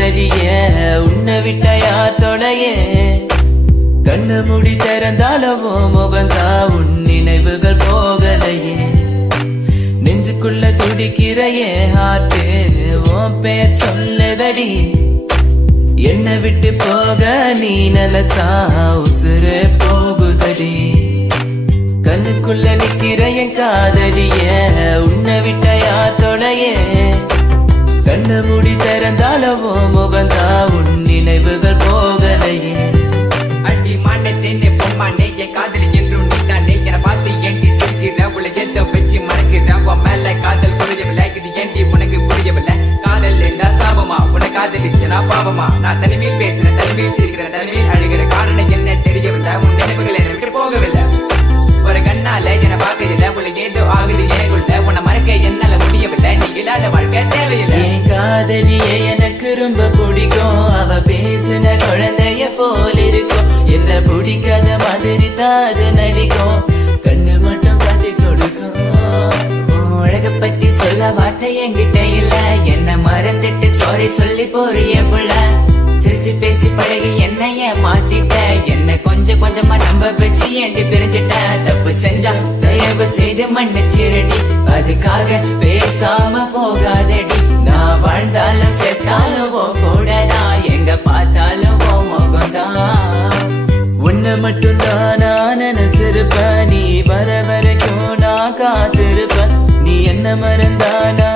காதலிய உன்னை விட்ட யார் தொலைய கண்ணு முடி திறந்தாலவோ முகந்தா உன் நினைவுகள் போகலையே நெஞ்சுக்குள்ள துடிக்கிற என் ஹார்ட் உன் பேர் சொல்லுதடி என்னை விட்டு போக நீ நினைச்சா உசுறு போகுதடி கண்ணுக்குள்ள நிக்கிற என் காதலிய உன்னை விட்ட யார் தொலைய கண்ணு மூடி திறந்தாலவோ முகந்தா உன் நினைவுகள் போகலையே அடி மானத்தேனே பொம்மானே என் காதலி என்றும் நீதானே என்னை பார்த்து ஏண்டி சிரிக்கிற உள்ள எந்த வச்சு மறக்கிற உன் மேல காதல் புரியவில்லை இது ஏண்டி உனக்கு புரியவில்லை காதல் என்ன சாபமா உன்னை காதலிச்சனா பாவமா நான் தனிமையில் பேசுறேன் தனிமையில் சிரிக்கிறேன் தனிமையில் அழுகிற காரணம் என்ன தெரியவில்லை உன் நினைவுகள் எனக்கு போகவில்லை ஒரு கண்ணால என்னை பார்க்கல உள்ள ஏதோ ஆகுது எனக்குள்ள உன்னை மறக்க என்னால முடியவில்லை நீ இல்லாத வாழ்க்கை தேவையில்லை என் காதலியே எனக்கு ரொம்ப பிடிக்கும் அவ பேசுன குழந்தைய போல இருக்கும் என்ன பிடிக்காத மாதிரி தாது நடிக்கும் கண்ணு மட்டும் காட்டி கொடுக்கும் உலக பத்தி சொல்ல வார்த்தை என்கிட்ட இல்ல என்ன மறந்துட்டு சாரி சொல்லி போறிய புள்ள சிரிச்சு பேசி பழகி என்னைய மாத்திட்ட என்ன கொஞ்சம் கொஞ்சமா நம்ப வச்சு ஏண்டி பிரிஞ்சிட்ட தப்பு செஞ்சா தயவு செய்து மன்னிச்சிரடி அதுக்காக பேசாம போகாதடி நான் வாழ்ந்தாலும் செத்தாலும் கூடதான் எங்க பார்த்தாலும் முகம்தான் உன்னை மட்டும் தான் நான் நினைச்சிருப்ப நீ வர வரைக்கும் நான் காத்திருப்ப நீ என்ன மறந்தானா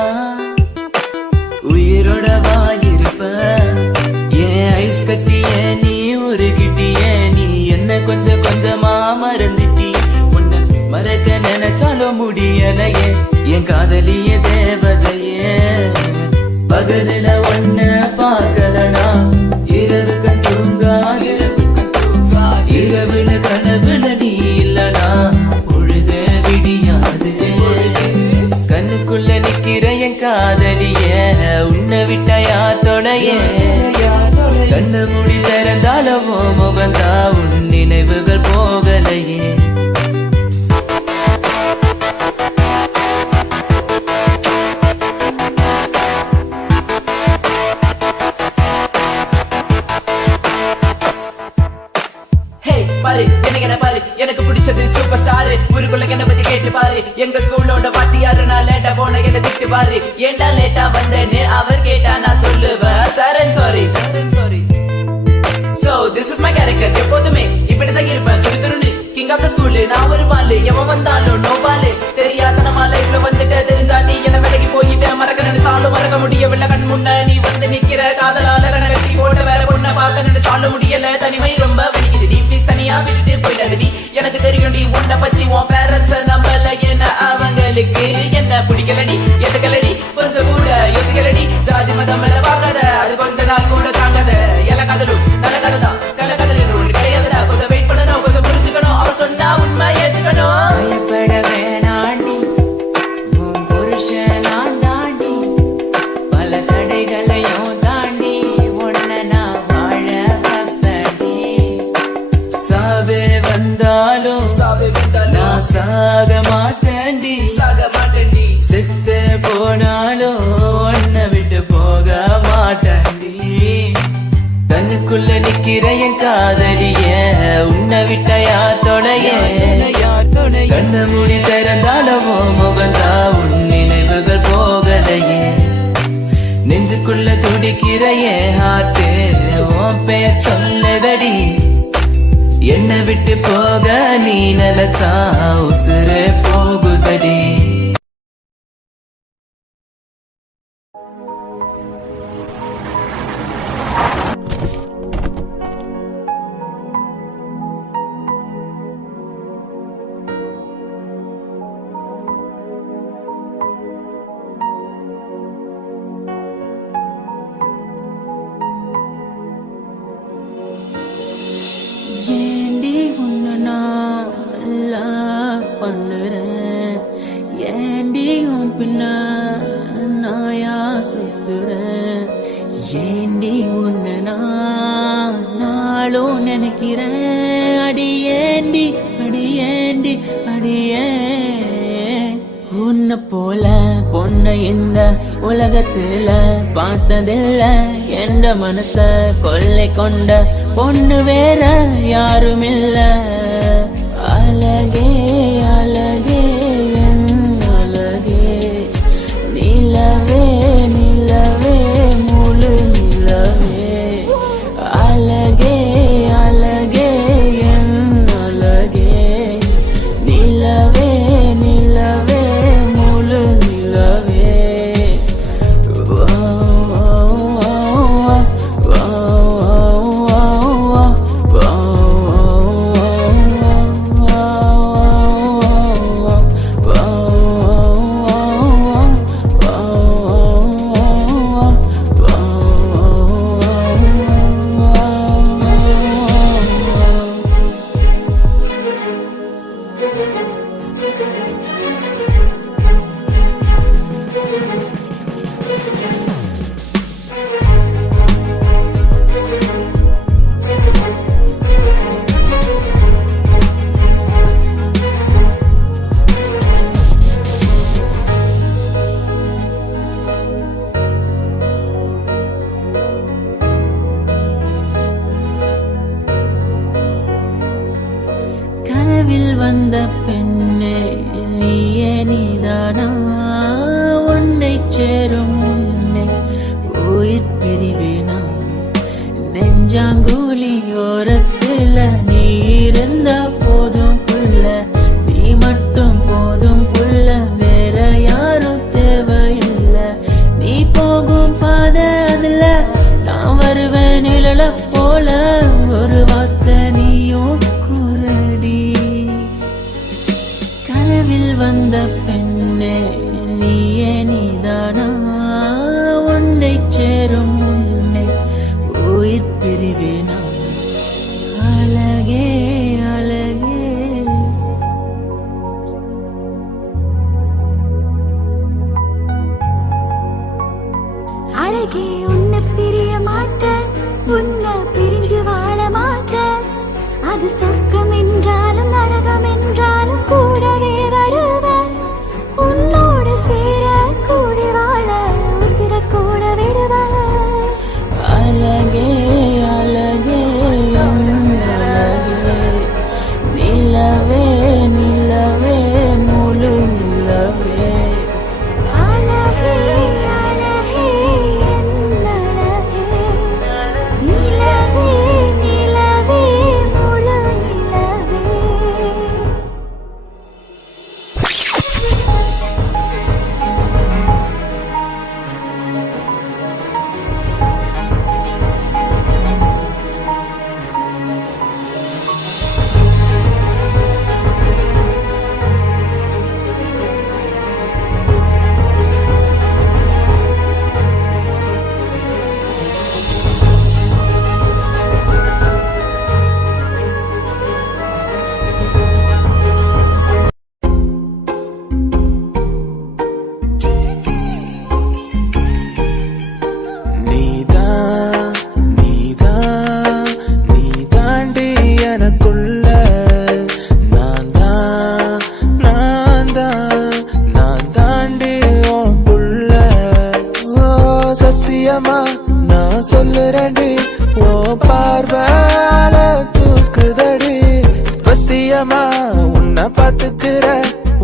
உயிரோட வாயிருப்ப ஏன் ஐஸ் கட்டிய நீ உருகிட்டிய நீ என்ன கொஞ்சம் கொஞ்சமா மறந்துட்டி உன்னை மறக்க நினைச்சாலும் முடியலையே என் காதலிய தேவதையே பகலில ஒன்ன பார்க்கலனா இரவுக்கு தூங்காது இரவுல கனவுல நீ இல்லனா பொழுது விடியாது கண்ணுக்குள்ள நிக்கிற என் காதலிய உன்னை விட்ட யார் தொலைய கண்ணு முடி திறந்தாலவோ முகந்தா உன் நினைவுகள் போகலையே பாரு எனக்கு பாரு எனக்கு பிடிச்சது சூப்பர் ஸ்டார் ஊருக்குள்ள என்ன பத்தி கேட்டு பாரு எங்க ஸ்கூலோட வாத்தியாரு நான் லேட்டா போன என்ன திட்டு பாரு ஏண்டா லேட்டா வந்தேன்னு அவர் கேட்டா நான் சொல்லுவேன் Charan sorry so this is my character எப்போதுமே இப்படிதான் இருப்பேன் துருதுருன்னு கிங் ஆஃப் த ஸ்கூல் நான் ஒரு பாலு எவன் வந்தாலும் நோ பாலு தெரியாத நம்ம லைஃப்ல வந்துட்டு தெரிஞ்சா நீ என்ன விலகி போயிட்டு மறக்க நினைச்சாலும் மறக்க முடியவில்லை கண் முன்ன நீ வந்து நிக்கிற காதலால கண்ண கட்டி போட்ட வேற பொண்ணை பார்க்க நினைச்சாலும் முடியல தனிமை ரொம்ப வலிக்குது நீ ப்ளீஸ் தனியா விட்டுட்டு போயிடாது நீ எனக்கு தெரியும் நீ உன்னை பத்தி உன் பேரண்ட்ஸ் நம்பல என்ன அவங்களுக்கு என்ன பிடிக்கலடி எதுக்கலடி கொஞ்சம் கூட யோசிக்கலடி ஜாதி மதம் பார்க்காத அது கொஞ்ச நாள் கூட தாங்காத எல்லா கதலும் நல்ல கதை தான் கல கதல் ஒன்று கிடையாதுடா கொஞ்சம் வெயிட் பண்ணணும் கொஞ்சம் புரிஞ்சுக்கணும் அவ சொன்னா உண்மை ஏத்துக்கணும் பயப்பட வேணாண்டி உன் புருஷன் நான் தாண்டி பல தடைகளையும் தாண்டி உன்னை நான் வாழ வைப்பேன்டி சாவே வந்தாலும் நான் சாக மாட்டேன்டி செத்து போனாலும் உன்னை விட்டு போக மாட்டேன்டி கண்ணுக்குள்ள நிக்கிற என் காதலிய உன்னை விட்ட யார் தொலைய கண்ணு மூடி திறந்தாலவோ முகந்தா உன் நினைவுகள் போகலையே நெஞ்சுக்குள்ள துடிக்கிற என் ஹார்ட் உன் பேர் சொல்லுதடி என்னை விட்டு போக நீ நினைச்சா உசுறு போகுதடி ஏண்டி உன்னை நான் லவ் பண்ணுறேன் ஏண்டி உன் பின்ன நாயா சுத்துறேன் ஏண்டி உன்னை நான் நாளும் நினைக்கிறேன் அடியேண்டி அடியே உன்னை போல பொண்ணை இந்த உலகத்துல பார்த்ததில்ல என்ற மனச கொள்ளை கொண்ட பொண்ணு வேற யாருமில்ல. அழகே அழகே என் அழகே, நிலவே நிலவே முழு நிலவே. அழகே அழகே என் அழகே, நிலவே நிலவே முழு நிலவே. கனவில் வந்த பெண்ணே நீயே நீதானா, உன்னை சேரும் முன்னே உயிர் பிரிவேனா. நெஞ்சாங்குழி ஓரத்துல நீ இருந்தா போதும் புள்ள, நீ மட்டும் போதும் புள்ள, வேற யாரும் தேவையில்லை. நீ போகும் பாதை அதுல நான் வருவேன் நிழல போல, ஒரு வார்த்தை நீயும் குரடி. கனவில் வந்த பெண்ணே நீயே நீதானா, உன்னை சேரும் முன்னே உயிர் பிரிவேனா. அழகே அழகே அழகே, உன்னை பிரிய மாட்டேன், உன்னை பிரிஞ்சு வாழ மாட்டேன். அது சொர்க்கம் என்றாலும் நரகம் என்றாலும் கூடவே வருவேன். உன்னோடு சேர கூடி வாழ உசிர கூட விடுவேன். அழகே அழகே அழகே, நிலவே நிலவே முழு நிலவே. அழகே அழகே என் அழகே, நிலவே நிலவே முழு நிலவே. நான் சொல்லுறேன்டி, ஓ பார்வால தூக்குதடி. பத்தியமா உன்னை பாத்துக்கிற,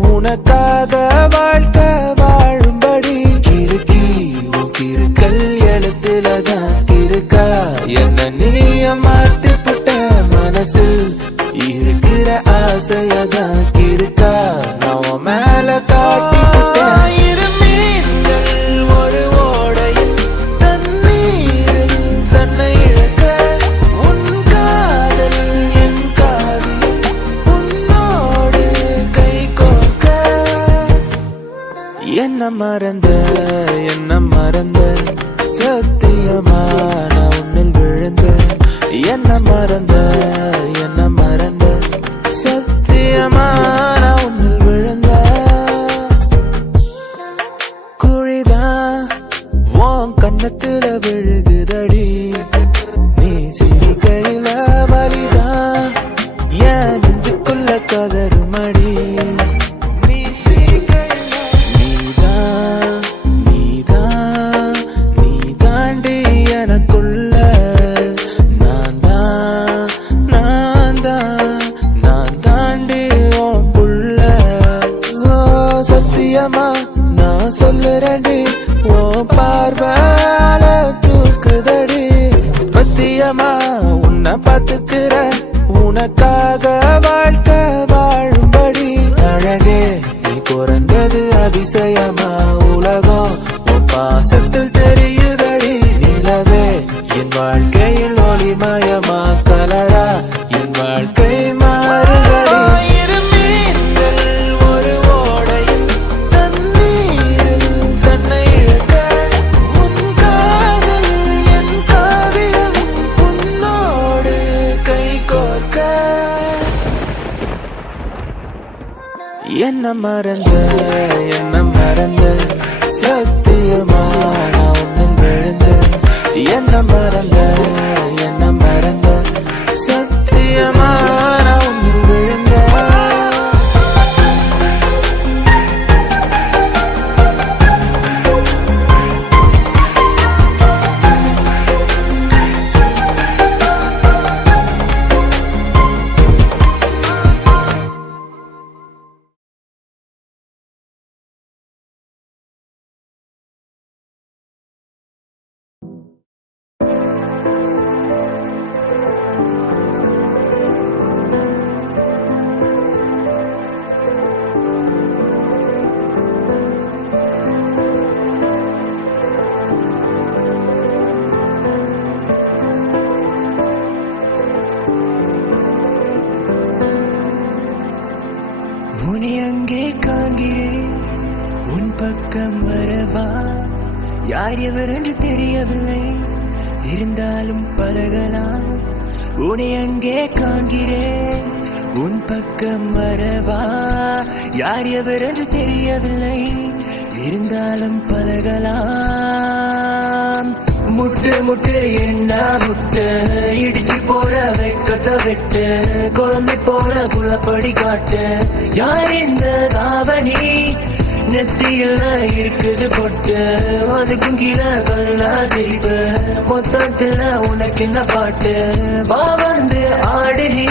உனக்காக வாழ்க்கை வாழும்படி. கிறுக்கி உன் கிறுக்கல் எழுத்துலதான் இருக்கா, என்ன நீய மாத்தி புட்ட மனசில் இருக்கிற ஆசையதான் இருக்கா, நான் உன் மேல காட்டி புட்டேன். என்ன மறந்த சத்தியமா நான் உன்னில் விழுந்த. என்ன மறந்த சத்தியமா நான் உன்னில் விழுந்த. குழிதான் உன் கண்ணத்துல விழுகுதடி, நீ சிரிக்கையில வலிதான் என் நெஞ்சுக்குள்ள கதறுமடி. நீ பேசுதடி பத்தியமா உன்னை பாத்துக்கிற உனக்காக வாழ்க்கை வாழும்படி அழகே நீ பிறந்தது அதிசயமா உலகம் உன் பாசத்தில் தெரியுதடி நிலவே என் வாழ்க்கையில் ஒளிமயமா கலரா என் வாழ்க்கை மாறுதடி இரு மீன்கள் ஒரு ஓடையில் தண்ணீரில் தன்னை இழக்க உன் காதல் என் காவியம் உன்னோடு கை கோர்க்க என்ன மறந்த சத்தியமா நான் உன்னில் விழுந்த என்ன மறந்த சத்தியமா நான் உன்னில் விழுந்த உன்னை அங்கே காண்கிறேன் உன் பக்கம் வரவா யார் எவர் என்று தெரியவில்லை இருந்தாலும் பழகலாம் உன்னை அங்கே காண்கிறேன் உன் பக்கம் வரவா யார் எவர் என்று தெரியவில்லை இருந்தாலும் பழகலாம் முட்டு முட்டு என்ன முட்டு இடிச்சு போற வெக்கத்தை விட்டு குழந்தை போற குளப்படி காட்டு யார் இந்த தாவணி நெத்தியில இருக்குது பொட்டு அதுக்கும் கீழே கல்லா சிரிப்பு மொத்தத்துல உனக்கு என்ன பாட்டு வா வந்து ஆடு நீ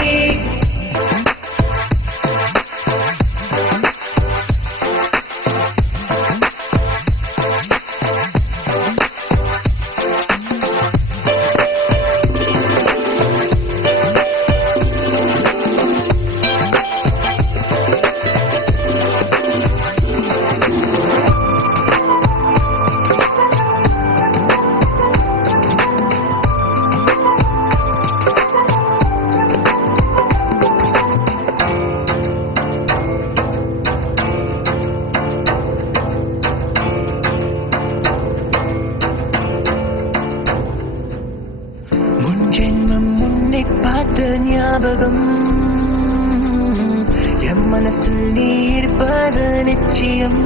ஜென்மம் முன்னை பார்த்த ஞாபகம் என் மனசில் நீ இருப்பது நிச்சயம்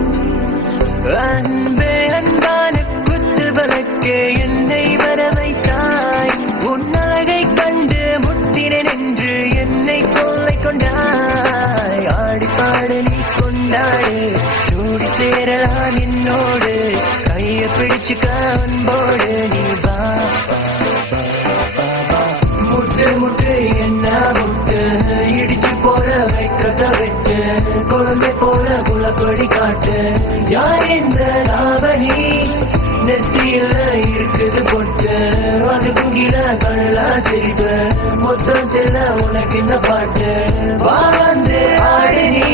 அன்பே அன்பான குத்து வழக்கே என்னை வர வைத்தாய் உன்னாகை கண்டு முத்தினேன் என்று என்னை கொள்ளை கொண்டாய் ஆடி பாடு நீ கொண்டாடு சூடி சேரலாம் என்னோடு கைய பிடிச்சுக்க அன்போடு நீ வா முட்டு என்ன முட்டு இடிச்சு போற வைக்கத்தை விட்டு குழந்தை போற குளப்படி காட்டு யார் இந்த ராவணி நெத்தியில இருக்குது பொட்டு அதுக்கும் கீழே கல்லா சிரிப்பு மொத்தத்துல உனக்கு இந்த பாட்டு வா வந்து ஆடு நீ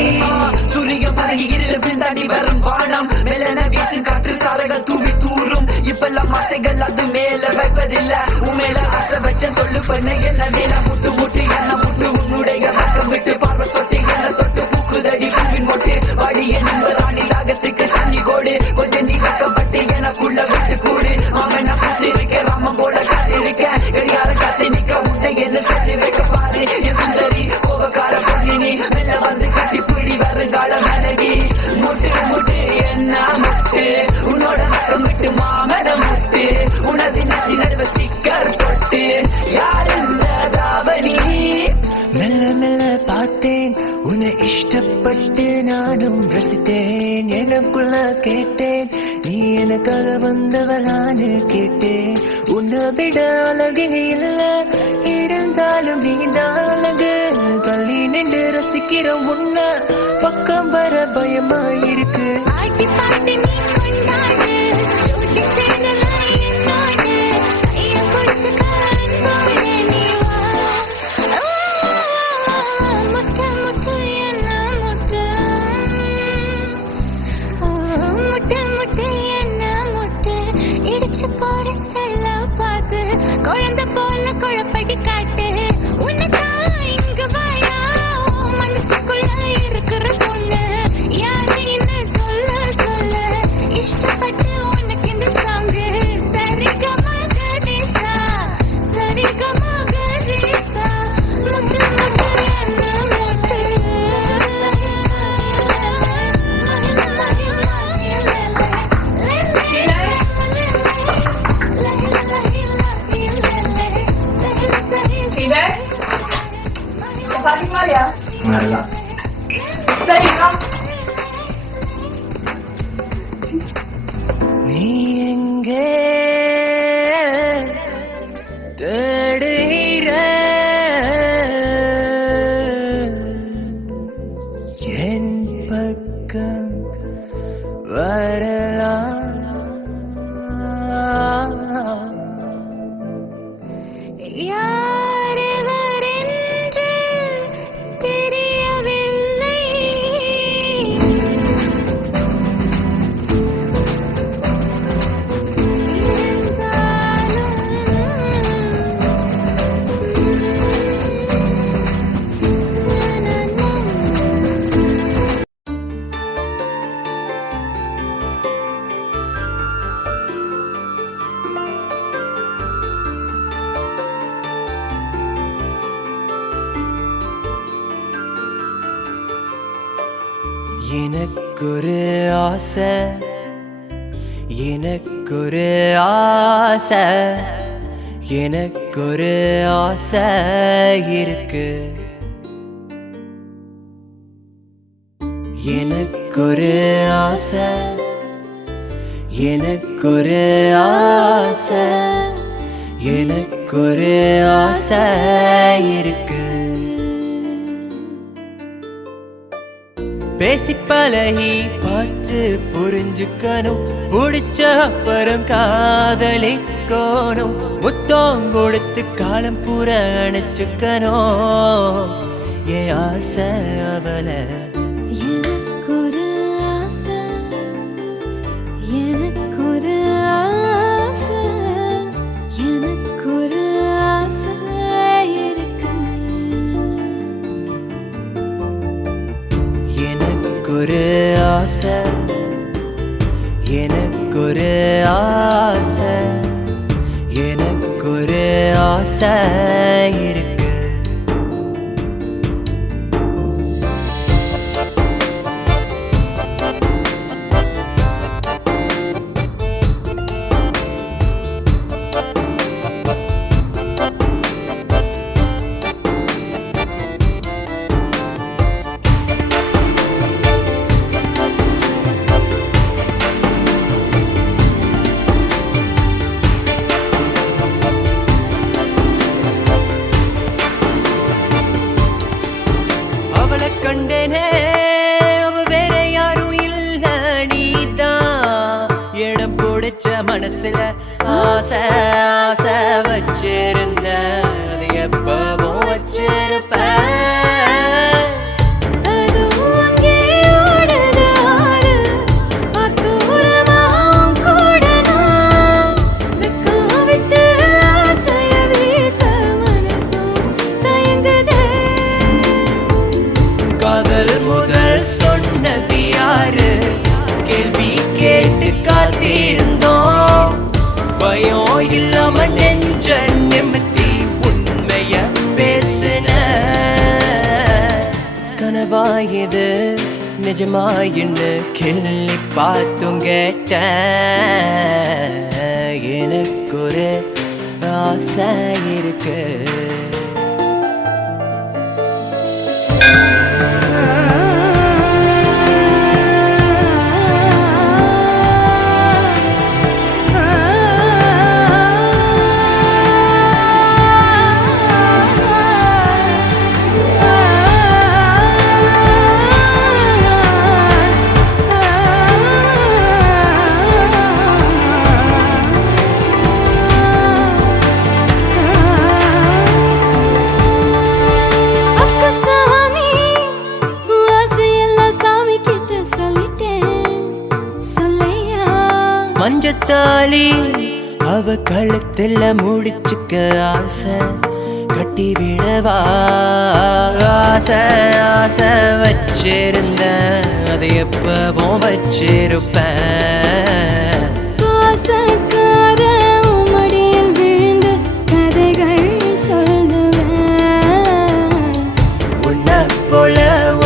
சூரியன் பறகி இருள பின்தாண்டி வரும் வானம் மெல்லன வீட்டு காற்று சாரகள் தூவி தூரும் இப்பெல்லாம் ஆசைகள் அது மேல வைப்பதில்ல உண்மையில ஆசை வச்ச சொல்லு பண்ண என்ன மேல முட்டு முட்டு என்ன முட்டு உன்னுடைய பக்கம் விட்டு பார்வை சொட்டு என்ன தொட்டு பூக்குதடி பூவின் மொட்டு வாடி என் ராணி தாகத்துக்கு தண்ணி கோடு கொஞ்சம் நீ வைக்கப்பட்டு எனக்குள்ள விட்டு கூடு அவன் நான் காத்து இருக்க ராமன் போல காத்திருக்க கடியார காத்து நிக்க முட்டை என்ன சொல்லி வைக்க பாரு என் சுந்தரி கோபக்கார பொண்ணு நீ மெல்ல வந்து கட்டி பிடி வருங்கால மனைவி முட்டு முட்டு என்ன முட்டு உன்னோட நக்கம் விட்டு மாமன முட்டு உனது நதி நடுவ சிக்கர் தொட்டு யார் இந்த தாவணி மெல்ல மெல்ல பார்த்தேன் உன்னை இஷ்டப்பட்டு நானும் ரசித்தேன் எனக்குள்ள கேட்டேன் நீ எனக்காக வந்தவளான்னு கேட்டேன் உன்னை விட அழகு இல்ல இருந்தாலும் நீதான் அழகு தள்ளி நின்று ரசிக்கிற உன்ன பக்கம் வர பயமா இருக்கு பாட்டி பாட்டி நீ கொண்டாடு ஜோடி சேரலாம் என்னோடு கைய குழந்தை போல குழப்படி காட்டு உனதான் இங்க வாயா உன் மனசுக்குள்ள இருக்கிற பொண்ணு யாருன்னு சொல்ல சொல்ல இஷ்டப்பட்டு உனக்கு இந்த சாங்கு சரிகமா கதேசா சரிகமா கதேசா முட்டு முட்டு என்ன முட்டு நீ எங்கே தேடுகிற என் பக்கம் வரலாம் யாரெவரென்று தெரியவில்லை எனக்கொரு ஆசை எனக்கொரு ஆசை எனக்கொரு ஆசை இருக்கு எனக்கொரு ஆசை எனக்கொரு ஆசை எனக்கொரு ஆசை இருக்கு பேசி பழகி பார்த்து புரிஞ்சுக்கணும் பிடிச்ச அப்புறம் காதலிக்கணும் முத்தம் கொடுத்து காலம் பூர அணைச்சுக்கணும் என் ஆசை அவளை எனக்கொரு ஆசை எனக்கொரு ஆசை எனக்கொரு ஆசை இருக்கு எனக்கொரு ஆசை எனக்கொரு ஆசை எனக்கொரு ஆசை இருக்கு கண்டேனே அவ வேற யாரும் இல்ல நீதான் இடம் பிடிச்ச மனசுல ஆசை ஆசை வச்சிருந்த அது எப்பவும் வச்சிருப்ப முதல் சொன்னது யாரு கேள்வி கேட்டு காத்திருந்தோம் பயம் இல்லாம நெஞ்ச நிமித்தி உண்மைய பேசின கனவாயுது நிஜமாயின்னு கிள்ளி பார்த்தும் கேட்ட எனக்கு ஒரு ஆசை இருக்கு மஞ்சத்தாளி அவ அவ கழுத்துல முடிச்சுக்க ஆசை கட்டி விடவா ஆசை ஆசை வச்சிருந்தேன் அது எப்பவும் வச்சிருப்பேன் பாசக்கார உம்மடியில் விழுந்து கதைகள் சொல்லுவேன் உன்னை போல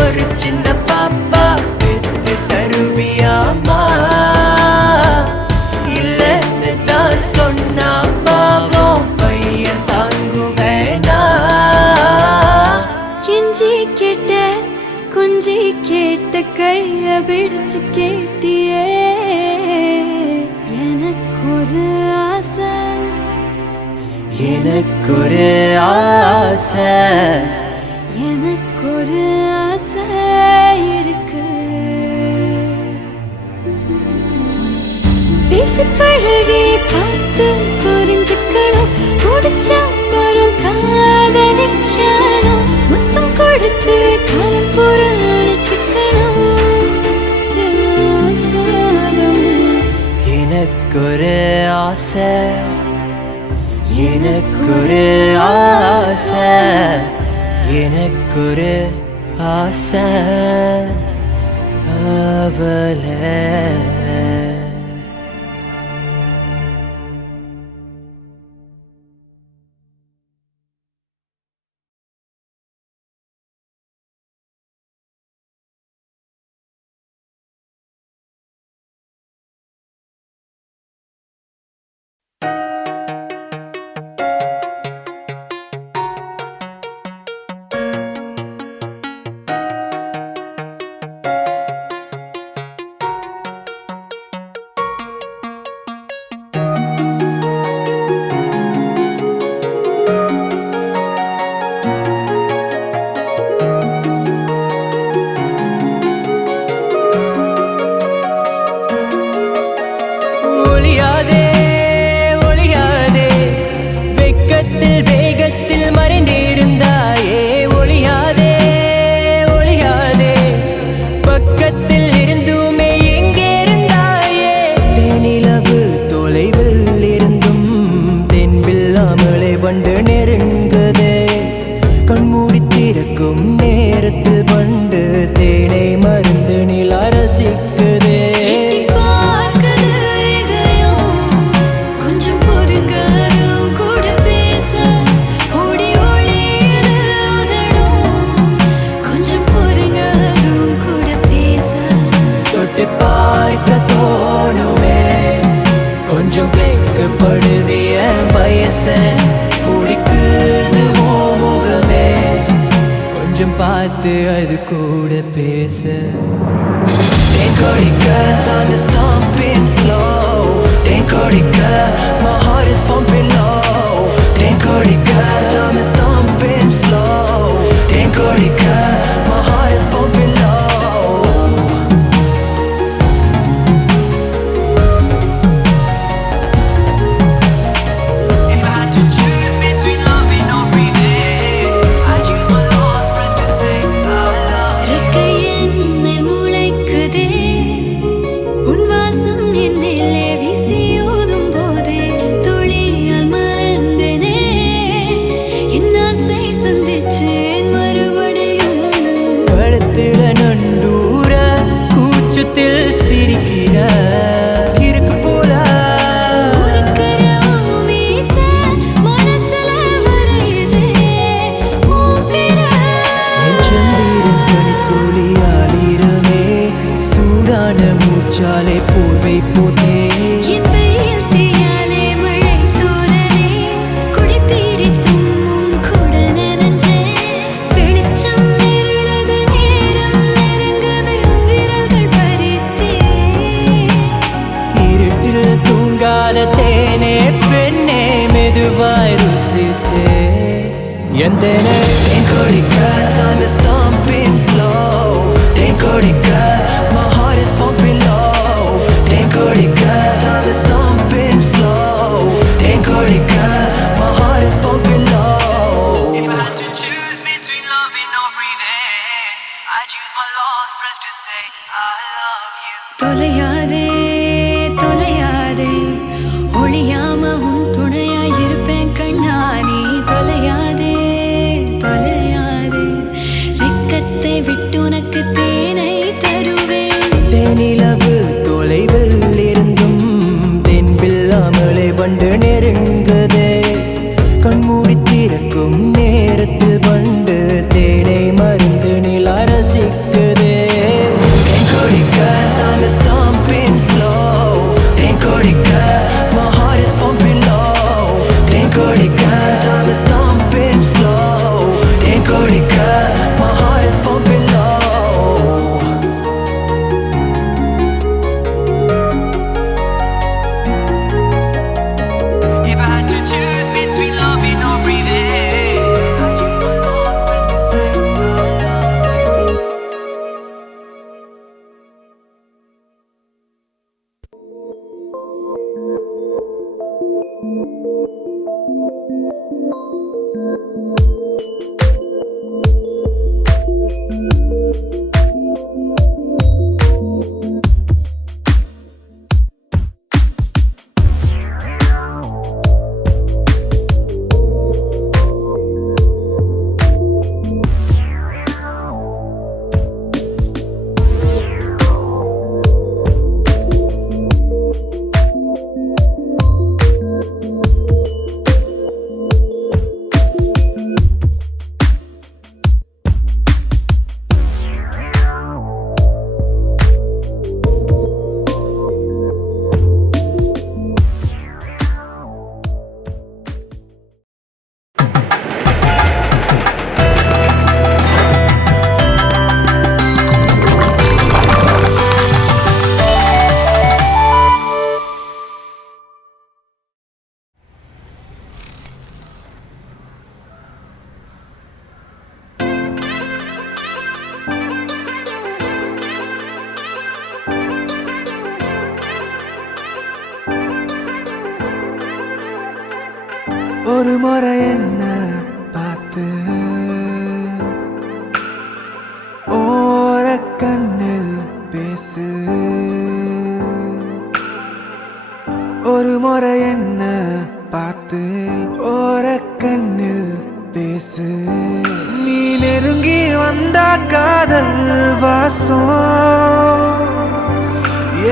ஒரு சின்ன பாப்பா பெத்து தருவியாமா இல்லைன்னு தான் சொன்னா பாவம் பையன் தாங்குவேனா கெஞ்சி கேட்ட கொஞ்சி கேட்ட கைய பிடிச்சு கேட்டியே எனக்கு ஒரு ஆசை எனக்கு ஒரு ஆசை எனக்கு ஒரு ஆசை இருக்கு பேசி பழகி பார்த்து புரிஞ்சுக்கணும் பிடிச்சா வரும் காதலிக்கணும் முத்தம் கொடுத்து காலம் புறணிச்சுக்கணும் எனக்கு ஒரு ஆசை எனக்கு ஒரு ஆசை எனக்கு ஒரு ஆசை அவளை ஒளியாதே ஒளியாதே வெக்கத்தில் வேகத்தில் மறைந்திருந்தாயே ஒளியாதே ஒளியாதே பக்கத்தில் இருந்துமே எங்கே இருந்தாயே தேனிலவு தொலைவில் இருந்தும் தென்பில்லாமலே வண்டு நெருங்குதே கண்மூடி திறக்கும் நேரத்தில் வண்டு தேனை மருந்து நிலா ரசிக்குதே எட்டி பார்க்குது இதயம் கொஞ்சம் பொறுங்கரும் கூட பேச ஓடி ஒளியுது உதடும் கொஞ்சம் பொறுங்கரும் கூட பேச தொட்டு பார்க்க தோணுமே கொஞ்சம் வெக்கப்படுதிய வயச குடிக்குது ஓ முகமே கொஞ்சம் பார்த்து அது கூட பேச தேன்கொடிக்க time is thumping slow தேன்கொடிக்க my heart is pumping low தேன்கொடிக்க time is thumping slow தேன்கொடிக்க my heart is pumping low If I had to choose between loving or breathing I'd use my last breath to say I love you ரெக்கையின் மேல் முளைக்குதே உன் வாசம் என் மேலே வீசி ஊதும் போதே துளியால் மறந்தேனே என் ஆசை சந்திச்சேன் மறுபடியும் கழுத்துல நண்டூர கூச்சத்தில் சிரிக்கிற இருக்கு போல உருக்குற உன் மீச மனசுல வரையுதே உன் பிற என் சந்திரன் பனித்துளியாலிரமே சூடான மூச்சாலை போர்வை போதே என் வெயில் தீயாலே மழை தூறலே குடி பிடித்தும் உன் கூட நனைஞ்சே வெளிச்சம் இருளது நேரம் நெருங்கவே உன் விரல்கள் பறித்தே இருட்டில் தூங்காத தேனே பெண்ணே மெதுவாய் ருசித்தே எந்த தேன்கொடிக்க time is thumping slow தேன்கொடிக்க my heart is pumping low தேன்கொடிக்க time is thumping slow தேன்கொடிக்க my heart is pumping low If I had to choose between loving or breathing I'd use my last breath to say I love you தொலையாதே தொலையாதே ஒளியாம தொலையாதே தொலையாதே வெக்கத்தை விட்டு உனக்கு தேனை தருவேன் தேனிலவு தொலைவில் இருந்தும் தென்பில்லாமலே வண்டு நெருங்குதே கண்மூடி திறக்கும் நேரத்தில் வண்டு தேனை மருந்து நிலா ரசிக்குதே time is thumping slow Tenkorika, my heart is pumping low Tenkorika, time is thumping slow Tenkorika, my heart is pumping low If I had to choose between loving or breathing I'd choose my last breath to say I love you ஒரு முறை என்ன பார்த்து ஓரக்கண்ணில் பேசு ஒரு முறை என்ன பார்த்து ஓரக்கண்ணில் பேசு நீ நெருங்கி வந்த காதல் வாசம்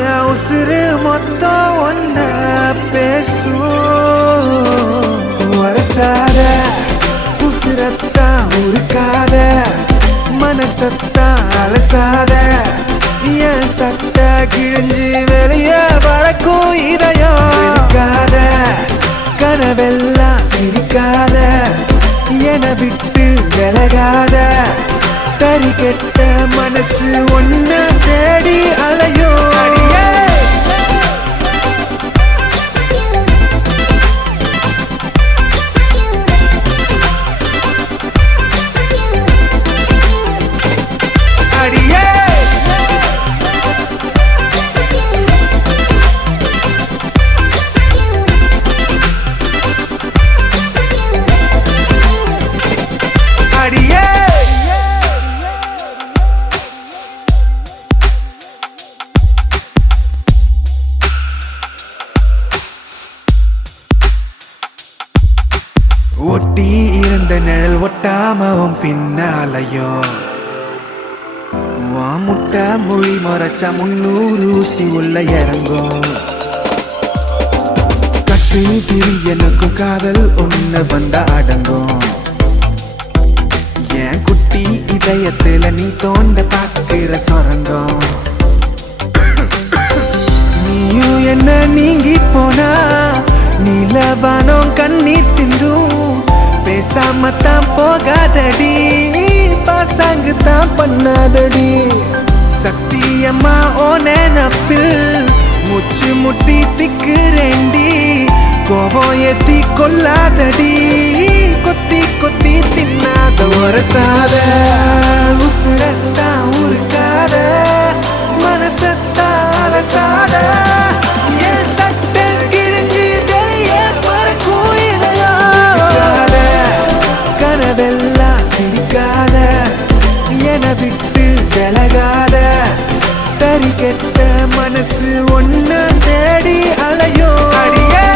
என் உசுறு மொத்தம் ஒன்ன பேசும் வரசாத உசுரத்தான் உருக்காத மனசத்தான் அலசாத என் சட்ட கிழிஞ்சு வெளியே பறக்கும் இதயம் இருக்காத கனவெல்லாம் சிரிக்காத என விட்டு விலகாத தறி கெட்ட மனசு ஒன்ன தேடி அலையோ அடியே ஒட்டி இருந்த நிழல் ஒட்டாமவும் பின்னாலையோ முட்டை மொழி மறைச்சா 300 ஊசி உள்ள இறங்கும் கட்டு திரி எனக்கும் காதல் ஒண்ணு வந்த அடங்கும் என் குட்டி இதயத்துல நீ தோண்ட பாக்குற சொரங்கம் நீயும் என்ன நீங்கி போனா நீலவானம் கண்ணீர் சிந்தும் பேசாமத்தான் போகாதடி பாசாங்கு தான் பண்ணாதடி சத்தியம்மா ஓ நினப்பில் மூச்சு முட்டி திக்குறேண்டி கோபம் ஏத்தி கொல்லாதடி கொத்தி கொத்தி தின்னாத வரசாத உசுரத்தான் உருக்காத மனசத்தான் அலசாத என் சட்டை கிழிஞ்சு வெளியே பறக்கும் இதயம் கனவெல்லாம் சிரிக்காத என விட்டு விலகாத தறி கெட்ட மனசு ஒன்ன தேடி அலையோ அடியே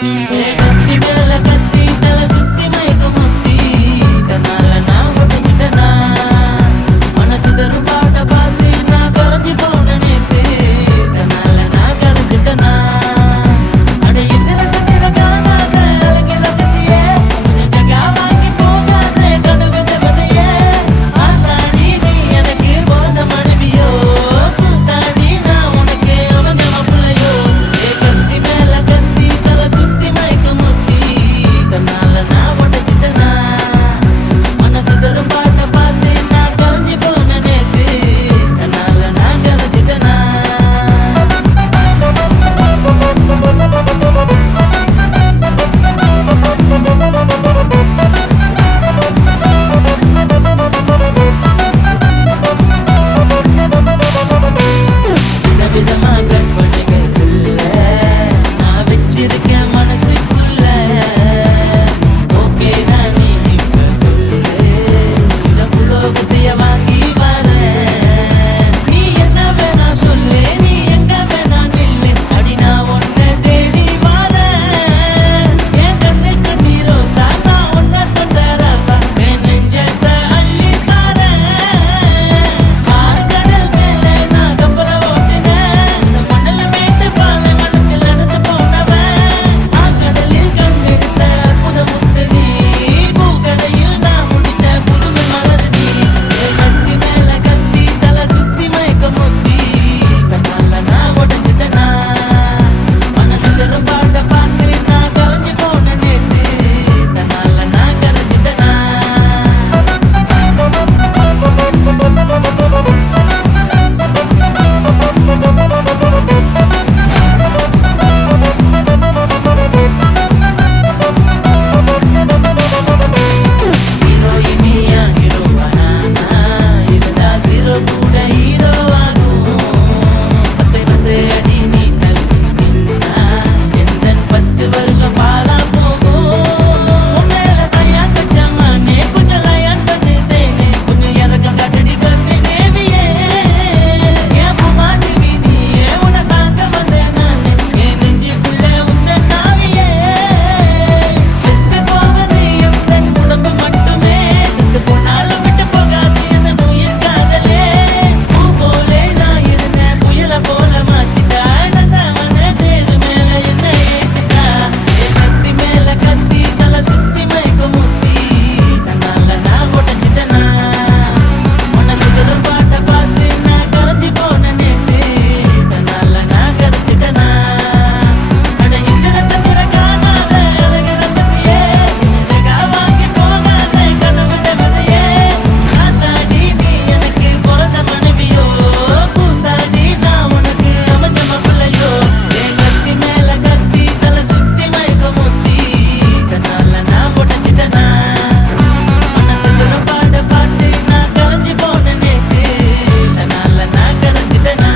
கத்தி மேல கத்தி தலை சுத்தி மயக்க முத்தி தன்னால நான் ஒட்டிக்கிட்டனா மனசு தரும் பாட்ட பார்த்து நான் கரைஞ்சி போன நேத்து தன்னால நான் கரைஞ்சிட்டனா அட எதிர கத்திர காணாத அழகிற கத்தியே கொஞ்சம் ஜகா வாங்கி போகாத கனவு தேவதையே ஆத்தாடி நீ எனக்கு போத மனைவியோ கூத்தாடி நான் உனக்கு அவஞ்ச மாப்பிள்ளையோ கத்தி மேல கத்தி தலை சுத்தி மயக்க முத்தி தன்னால நான் ஒட்டிக்கிட்டனா மனசு தரும் பாட்ட பார்த்து நான் கரைஞ்சி போன நேத்து தன்னால நான் கரைஞ்சிட்டனா விதவிதமா கற்பனைகள் உள்ள நான் வச்சிருக்கேன் மனசுக்குள்ள ஓகே நான் நீ இப்ப சொல்லு இந்த புலோகத்தைய வாங்கி வரேன் நீ என்ன வேணா சொல்லு நீ எங்க வேணா நில்லு அடி நான் உன்னை தேடி வரேன் என் கண்ணுக்கு நீ ரோசா நான் உன்னை தொட்ட ராசா என் நெஞ்சத்தை அள்ளி தரேன் ஆறுகடல் மேலே நான் கப்பல ஓட்டினேன் இந்த மணல மேட்டு பாலை மனத்தில் நடந்து போனவன் ஆழ்கடலில் கண்டெடுத்த அற்புத முத்து நீ பூக்கடையில் நான் முடிச்ச புதுமை மலர் நீ கத்தி மேல கத்தி தலை சுத்தி மயக்க முத்தி தன்னால நான் உடஞ்சிட்டனா மனசு தரும் பாட்ட பார்த்து நான் கரைஞ்சி போன நேத்து தன்னால நான் கரைஞ்சிட்டனா ஹீரோயினியா ஹீரோவானா இருந்தா ஜீரோ கூட ஹீரோ ஆகும் பத்தை பத்து அடி நீ தள்ளி நின்னா எந்த 10 வருஷம் பாலா போகும் உன்மேல கையா கச்சமானே கொஞ்சம் லயான் பண்ணுதேனே கொஞ்சம் இறக்கம் காட்டடி கருணை தேவியே என் பூமாதேவி நீயே உன்னை தாங்க வந்தேன் நானு என் நெஞ்சுக்குள்ள உந்தன் நாவியே செத்து போவது எந்தன் உடம்பு மட்டுமே செத்து போனாலும் விட்டு போகாது எந்த உயிர் காதலே பூ போலே நான் இருந்தேன் புயல போல மாத்திட்டா நந்தவன தேரு மேல என்ன ஏத்திட்டா கத்தி மேல கத்தி தலை சுத்தி மயக்க முத்தி தன்னால நான் உடஞ்சிட்டனா மனசு தரும் பாட்ட பார்த்து நான் கரைஞ்சி போன நேத்து தன்னால நான் கரைஞ்சிட்டனா அட இந்திர சந்திர காணாத அழகிற கத்தியே ஜகா வாங்கி போகாத கனவு தேவதையே ஆத்தாடி நீ எனக்கு பிறந்த மனைவியோ கூத்தாடி நான் உனக்கு அமைஞ்ச மாப்பிள்ளையோ கத்தி மேல கத்தி தலை சுத்தி மயக்க முத்தி தன்னால நான் உடஞ்சிட்டனா மனசு தரும் பாட்ட பாட்டு நான் கரைஞ்சி போன நேத்து தன்னால நான் கரைஞ்சிட்டனா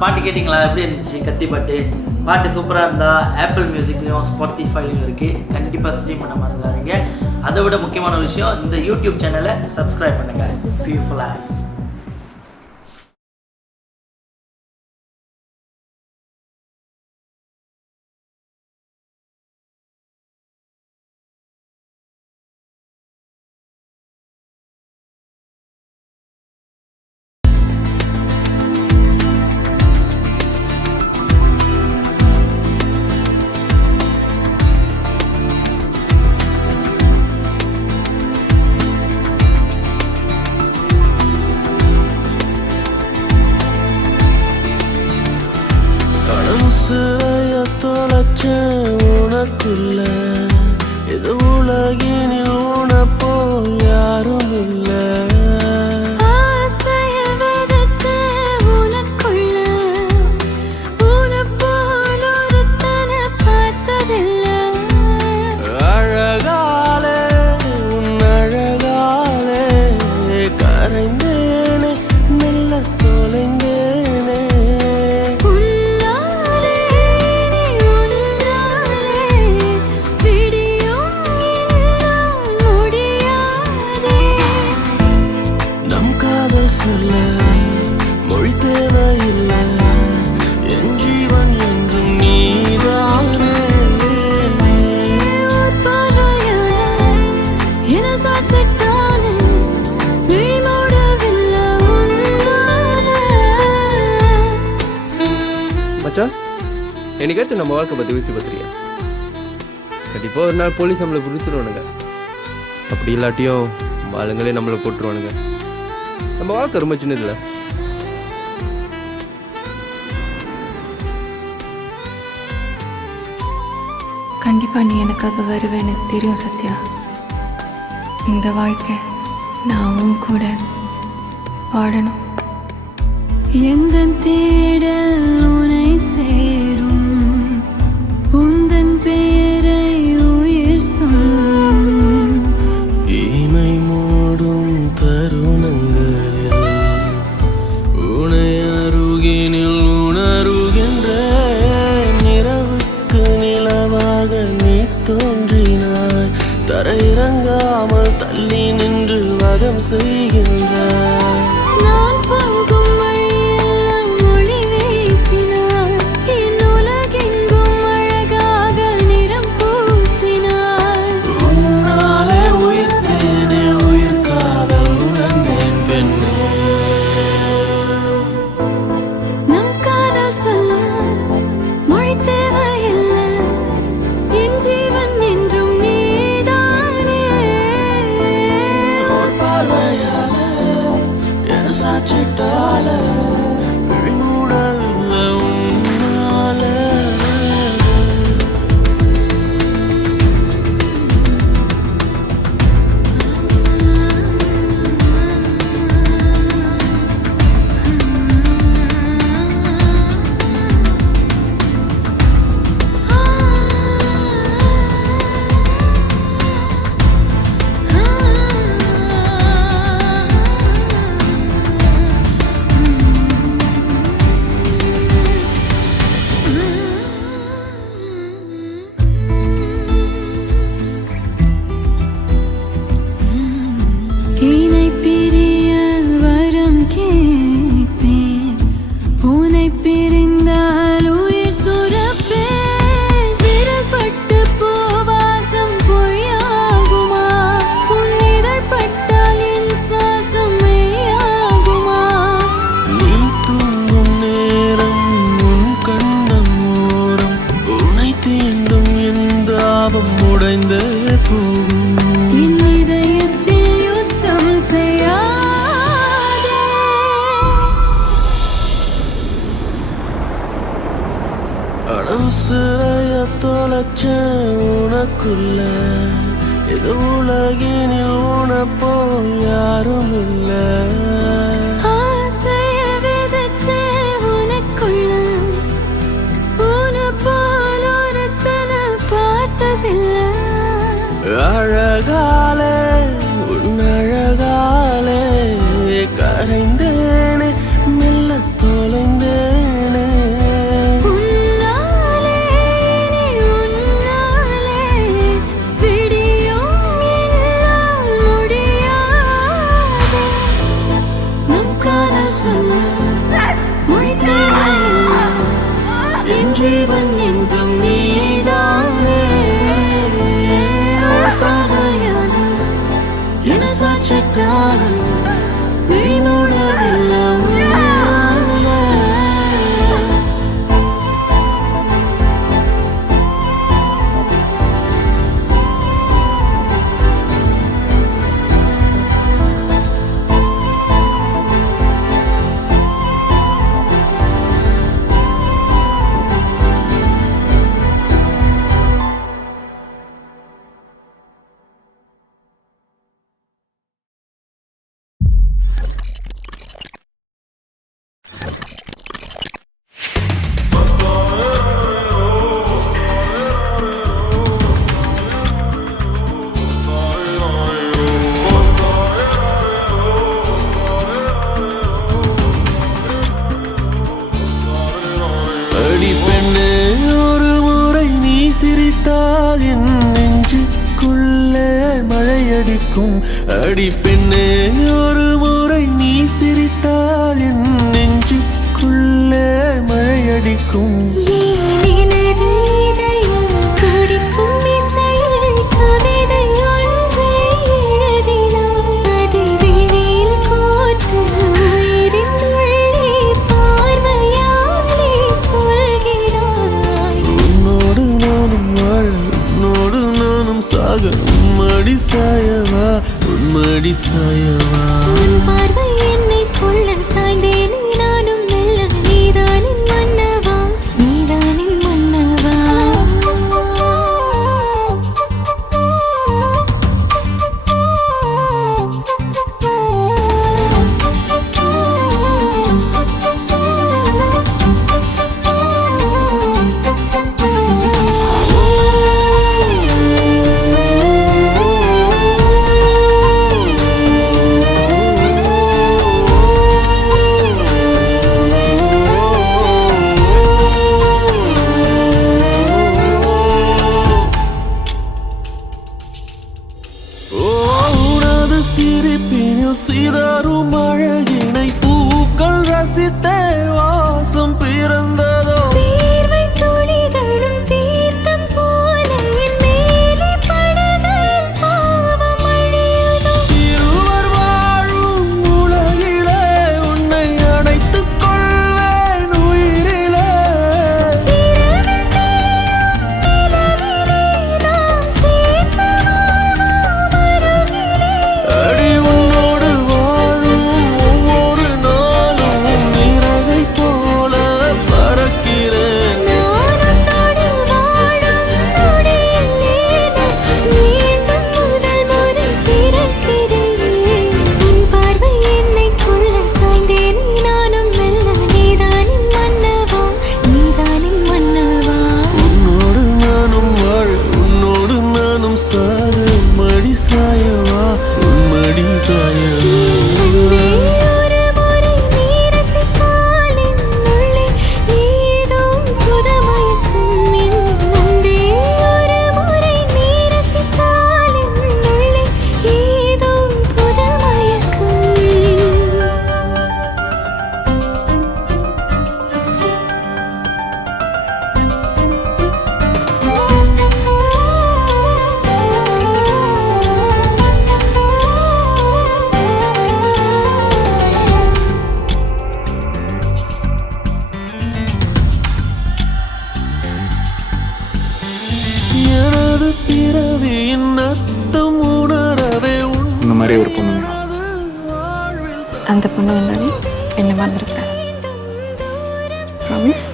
பாட்டு கேட்டிங்களா? எப்படி இருந்துச்சு கத்தி பாட்டு? பாட்டு சூப்பராக இருந்தால் ஆப்பிள் மியூசிக்லேயும் ஸ்பாட்டிஃபைலையும் இருக்குது. கண்டிப்பாக ஸ்ட்ரீம் பண்ண மறந்துடாதீங்க. அதை விட முக்கியமான விஷயம், இந்த யூடியூப் சேனலை சப்ஸ்கிரைப் பண்ணுங்கள். பியூட்டிஃபுல்லாக உசுரைய தொலைச்ச உனக்குள்ள இது உலகினில் உனப்போல் யாரும் இல்லை. அழகாலே என்னைக்காச்சும் நம்ம வாழ்க்கை பற்றி யோசிச்சு பார்த்துறியா? கண்டிப்பாக ஒரு நாள் போலீஸ் நம்மளை பிடிச்சிருவானுங்க. அப்படி இல்லாட்டியும் ஆளுங்களே நம்மளை போட்டுருவானுங்க. நம்ம வாழ்க்கை ரொம்ப சின்னதில்லை. கண்டிப்பாக நீ எனக்காக வருவேன்னு தெரியும் சத்யா. இந்த வாழ்க்கை நான் உன் கூட வாழணும். எந்த தேடல் உனை சேரும், உந்தன் பெயரை உயிர் சொல்லும். இமை மூடும் தருணங்களில் உனை அருகினில் உணருகின்ற நிறவுக்கு நிலவாக நீ தோன்றினாய். தரையிறங்காமல் தள்ளி நின்று வதம் செய்கின்றாய். நான் போகும் வழியெல்லாம் ஒளி வீசினாய், என் உலகெங்கும் அழகாக நிறம் பூசினாய். உன்னாலே உயிர்த்தேனே, உயிர் காதல் உணர்ந்தேன் பெண்ணே. நம் காதல் சொல்ல மொழி தேவையில்லை, என் ஜீவன் என்றும் நீதானே. ஒரு பார்வையால என சாச்சிட்டால விழிமூடவில்லை உன்னால. இணை பிரிய வரம் கேட்பேன், உனை பிரிந்தால் உயிர் துறப்பேன். விரல் பட்டு பூவாசம் பொய்யாகுமா, உன் இதழ் பட்டால் என் சுவாசம் மெய்யாகுமா. நீ தூங்கும் நேரம் உன் கண்ணம் ஓரம் உனை தீண்டும் என் தாபம் உடைந்தே போகும். என் இதயத்தில் யுத்தம் செய்யாதே. அடவுசிறைய தொலைச்ச உனக்குள்ள இது உலகினில் உனப்போ யாரும் இல்லை. ஆசைய விதைச்சே உனக்குள்ள, உன்னை போல் ஒருத்தனை பார்த்ததில்லை. அழகாலே உன் அழகாலே கரைந்தேனே, மெல்ல தொலைந்தேனே. உன்னாலே இனி உன்னாலே விடியும் என்னால் முடியாதே. நம் காதல் சொல்ல மொழி தேவையில்லை, என் ஜீவன் என்றும் நீதானே. ஒரு பார்வையால என சாட்சிட்டாலும் விழிமூடவில்லை உன்னால. அடி பெண்ணே, ஒரு முறை நீ சிரித்தால் என் நெஞ்சுக்குள்ளே மழையடிக்கும். அடி பெண்ணே, ஒரு முறை நீ சிரித்தால் என் நெஞ்சுக்குள்ளே மழையடிக்கும். உன்மடி சாயவா உன்மடி சாயவா உன் பார்வை என்னை கொள்ள சாய்ந்தேனே நானும் மெல்ல நீதானின் மன்னவா நீதானின் மன்னவா சிதறும் அழகினை பூக்கள் ரசித்தே வாசம் பிறந்ததோ தீர்வை துளிகளும் தீர்த்தம் போல என் மேலே படுகையில் பாவம் அழியுதோ இருவர் வாழும் உலகிலே உன்னை அணைத்துக் கொள்வேன் உயிரிலே இரவில் தேயும் நிலவிலே நாம் சேர்ந்து வாழ்வோம் அருகிலே அடி உன்னோடு வாழும் ஒவ்வொரு நாளும் இறகை போல பறக்கிறேன் நான் உன்னோடு வாழும் நொடியில் மீண்டும் முதல் முறை பிறக்கிறேன் உன் பார்வை என்னை கொள்ள சாய்ந்தேனே நானும் மெல்ல நீதானின் மன்னவா நீதானின் மன்னவா உன்னோடு நானும் வாழ உன்னோடு நானும் சாக மடி சாயவா உன்மடி சாயவா அன்பே ஒரு முறை நீ ரசித்தால் என் உள்ளே ஏதோ புதுமயக்கம் என் அன்பே ஒரு முறை நீ ரசித்தால் என் உள்ளே ஏதோ புதுமயக்கம் எனது பிறவியின் அர்த்தம் உணரவே இந்த மாதிரி ஒரு பொண்ணு வேணும். அந்த பொண்ணு வந்தாலே என்ன மறந்துருப்பேன் ப்ராமிஸ்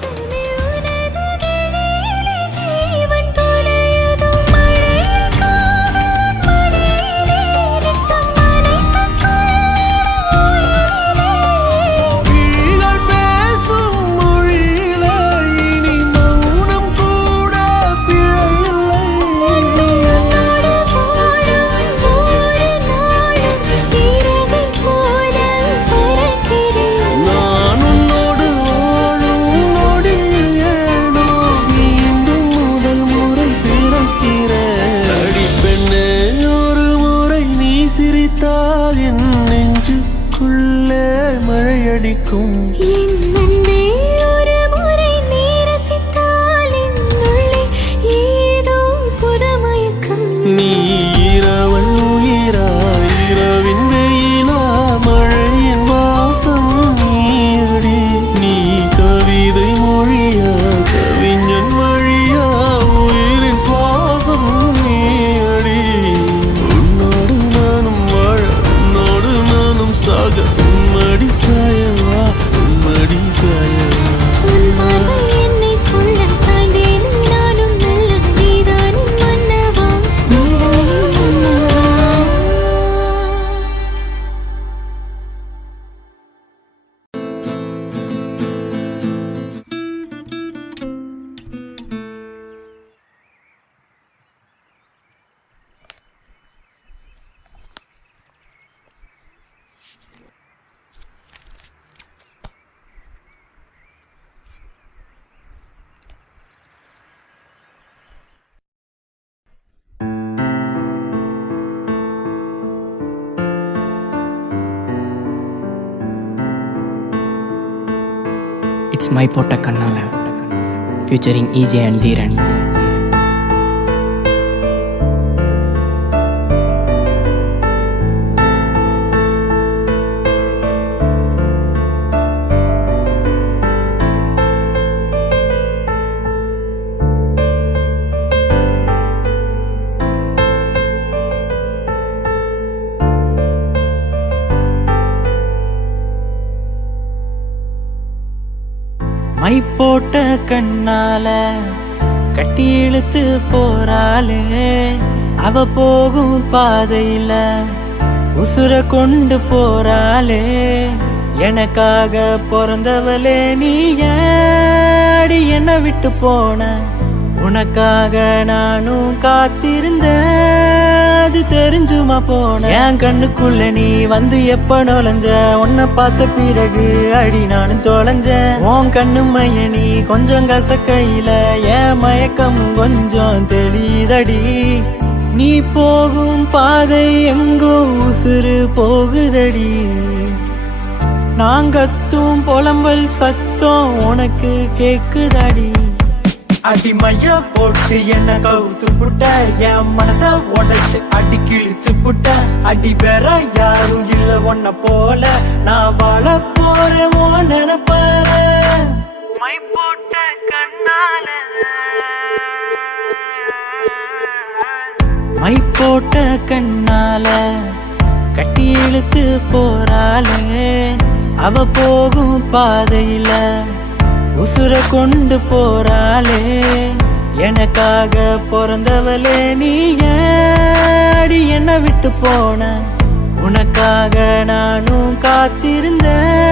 ஜீவன் தொலையுதோ மழையில் காதல் மடியிலே ரத்தம் நனைத்துக் கொள்ளிட விழிகள் பேசும் மொழியிலே இனி மௌனம் கூட பிழையில்லை உன்னோடு வாழும் ஒவ்வொரு நாளும் இறகை போல பறக்கிறேன் நான் உன்னோடு வாழும் நொடியில் ஏனோ மீண்டும் முதல் முறை பிறக்கிறேன் அடி பெண்ணே ஒரு முறை நீ சிரித்தால் என் நெஞ்சுக்குள்ளே மழையடிக்கும் என் அன்பே ஒரு முறை நீ ரசித்தால் என் உள்ளே ஏதோ புதுமயக்கம் நீ இரவல் உயிரா இரவின் வெயிலா மழையின் வாசம் நீயடி நீ கவிதை மொழியா கவிஞன் வழியா உயிரின் சுவாசம் நீயடி உன்னோடு நானும் வாழ உன்னோடு நானும் சாக உன்மடி சாயவா உன்மடி சாயவா உன் பார்வை என்னை கொள்ள சாய்ந்தேனே நானும் மெல்ல நீதானின் மன்னவா நீதானின் மன்னவா It's my Pota Kannala, featuring EJ and Dhiran. My போட்ட கண்ணால கட்டி இழுத்து போறாளே அவ போகும் பாதையில உசுர கொண்டு போறாளே எனக்காக பிறந்தவளே நீ ஏடி என்ன விட்டு போன உனக்காக நானும் காத்திருந்தேன் அது தெரிஞ்சுமா போன என் கண்ணுக்குள்ள நீ வந்து எப்ப நுழைஞ்ச உன்னை பார்த்த பிறகு அடி நானும் தொலைஞ்சேன் உன் கண்ணு மைய நீ கொஞ்சம் கசக்கையில என் மயக்கமும் கொஞ்சம் தெளிதடி நீ போகும் பாதை எங்கோ உசுறு போகுதடி நாங்கத்தும் புலம்பல் சத்தம் உனக்கு கேக்குதடி அடிமைய போட்டு என்ன கவுத்து புட்ட என் மனச உடைச்சு அடி கிழிச்சு புட்ட அடி வேற யாரும் இல்ல ஒன்ன போல நான் வாழ போறேன் உன் நினைப்பால மை போட்ட கண்ணால மை போட்ட கண்ணால கட்டி இழுத்து போறாளே அவ போகும் பாதையில உசுர கொண்டு போறாளே எனக்காக பிறந்தவளே நீ ஏடி என்ன விட்டு போன உனக்காக நானும் காத்திருந்தேன்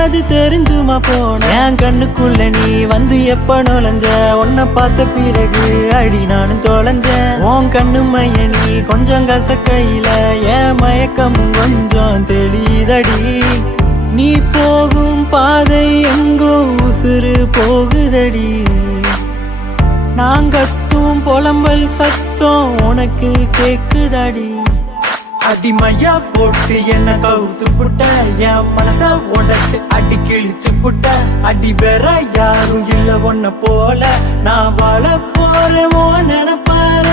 அது தெரிஞ்சுமா போன என் கண்ணுக்குள்ள நீ வந்து எப்ப நுழைஞ்ச உன்னை பார்த்த பிறகு அடி நானும் தொலைஞ்சேன் உன் கண்ணு மைய நீ கொஞ்சம் கசக்கையில என் மயக்கமும் கொஞ்சம் தெளிதடி நீ போகும் பாதை எங்கோ உசுறு போகுதடி நாங்கத்தும் புலம்பல் சத்தம் உனக்கு கேக்குதடி அடிமையா போட்டு என்ன கவுத்து புட்ட என் மனச உடைச்சு அடி கிழிச்சு புட்ட அடி வேற யாரும் இல்ல ஒன்ன போல நான் வாழ போறேன் உன் நினைப்பால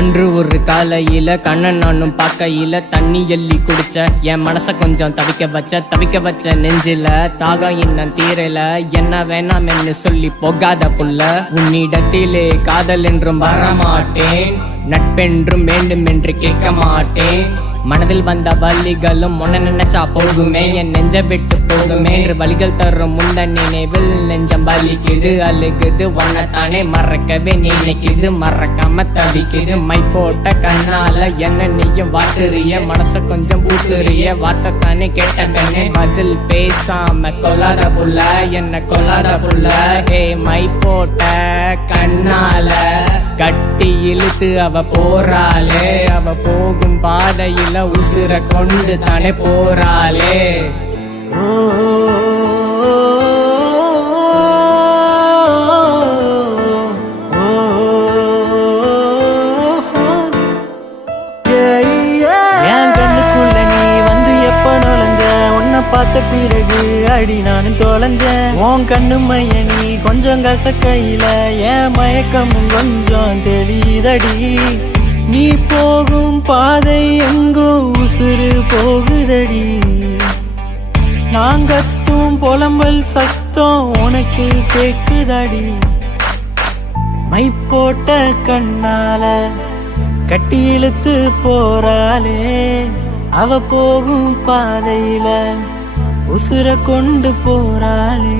அன்று ஒரு காலையில கண்ணன் நானும் பார்க்கையில தண்ணி எள்ளி குடிச்ச என் மனச கொஞ்சம் தவிக்க வச்ச நெஞ்சில தாகம் இன்னும் தீரல என்ன வேணாம் என்று சொல்லி போகாத புள்ள உன்னிடத்திலே காதல் என்றும் வரமாட்டேன் நட்பென்றும் வேண்டும் என்று கேட்க மாட்டேன் மனதில் வந்த வலிகளும் உன்னை நினைச்சா போகுமே என் நெஞ்ச விட்டு போகுமே என்று வலிகள் தரும் முந்த நினைவில் நெஞ்சம் வலிக்குது அழுகுது உன்னைத்தானே மறக்கவே நினைக்குது மறக்காம தவிக்குது மை போட்ட கண்ணால என்ன நீயும் வாட்டுறிய மனச கொஞ்சம் பூத்துறிய வார்த்தை தானே கேட்ட கண்ணே பதில் பேசாம கொல்லாத புள்ள என்ன கொல்லாத புள்ள ஹே மை போட்ட கண்ணால கட்டி இழுத்து அவ போறாளே அவ போகும் பாதையில உசுர கொண்டு தானே போறாளே என் கண்ணுக்குள்ள நீ வந்து எப்ப நுழைஞ்ச உன்னை பார்த்த பிறகு அடி நானும் தொலைஞ்சேன் உன் கண்ணு மைய நீ கொஞ்சம் கசக்கையில என் மயக்கமும் கொஞ்சம் தெளிதடி நீ போகும் பாதை எங்கோ உசுறு போகுதடி நாங்கத்தும் புலம்பல் சத்தம் உனக்கு கேக்குதடி மை போட்ட கண்ணால கட்டி இழுத்து போறாளே அவ போகும் பாதையில உசுர கொண்டு போறாளே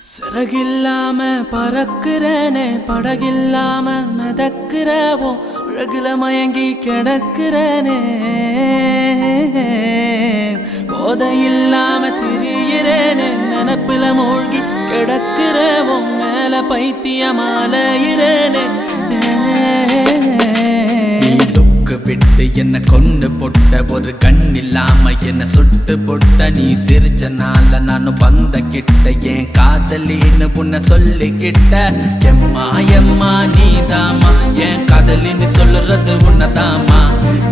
சிறகில்லாம பறக்கிறனே படகில்லாம மிதக்கிறவோ அழகுல மயங்கி கிடக்கிறனே போதையில்லாம திரியிறேனே நினப்புல மூழ்கி கிடக்கிறவோ மேல பைத்தியமாலையிறேனே விட்டு என்ன கொண்டு பொட்ட ஒரு கண் இல்லாம என்ன சுட்டு பொட்ட நீ சிரிச்சனால நானும் வந்த கிட்ட என் காதலின்னு உன்னை சொல்லிக்கிட்ட எம்மா எம்மா நீதாமா என் காதலின்னு சொல்லுறது உன்னதாமா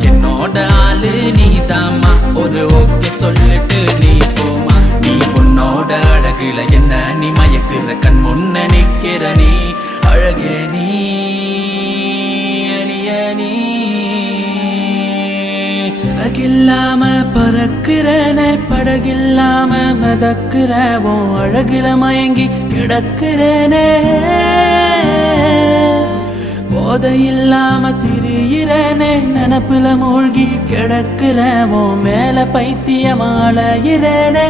என்னோட ஆளு நீதாமா ஒரு ஓகே சொல்லிட்டு நீ போமா நீ உன்னோட அழகுல என்ன நீ மயக்குற கண் முன்ன நிக்கிற நீ அழகே நீ அணிய நீ சிறகில்லாம பறக்கிறனே படகில்லாம மிதக்கிறவோ அழகில மயங்கி கிடக்கிறனே போதையில்லாம திரியிறனே நினப்புல மூழ்கி கிடக்கிறவோ மேல பைத்தியமாலையிறனே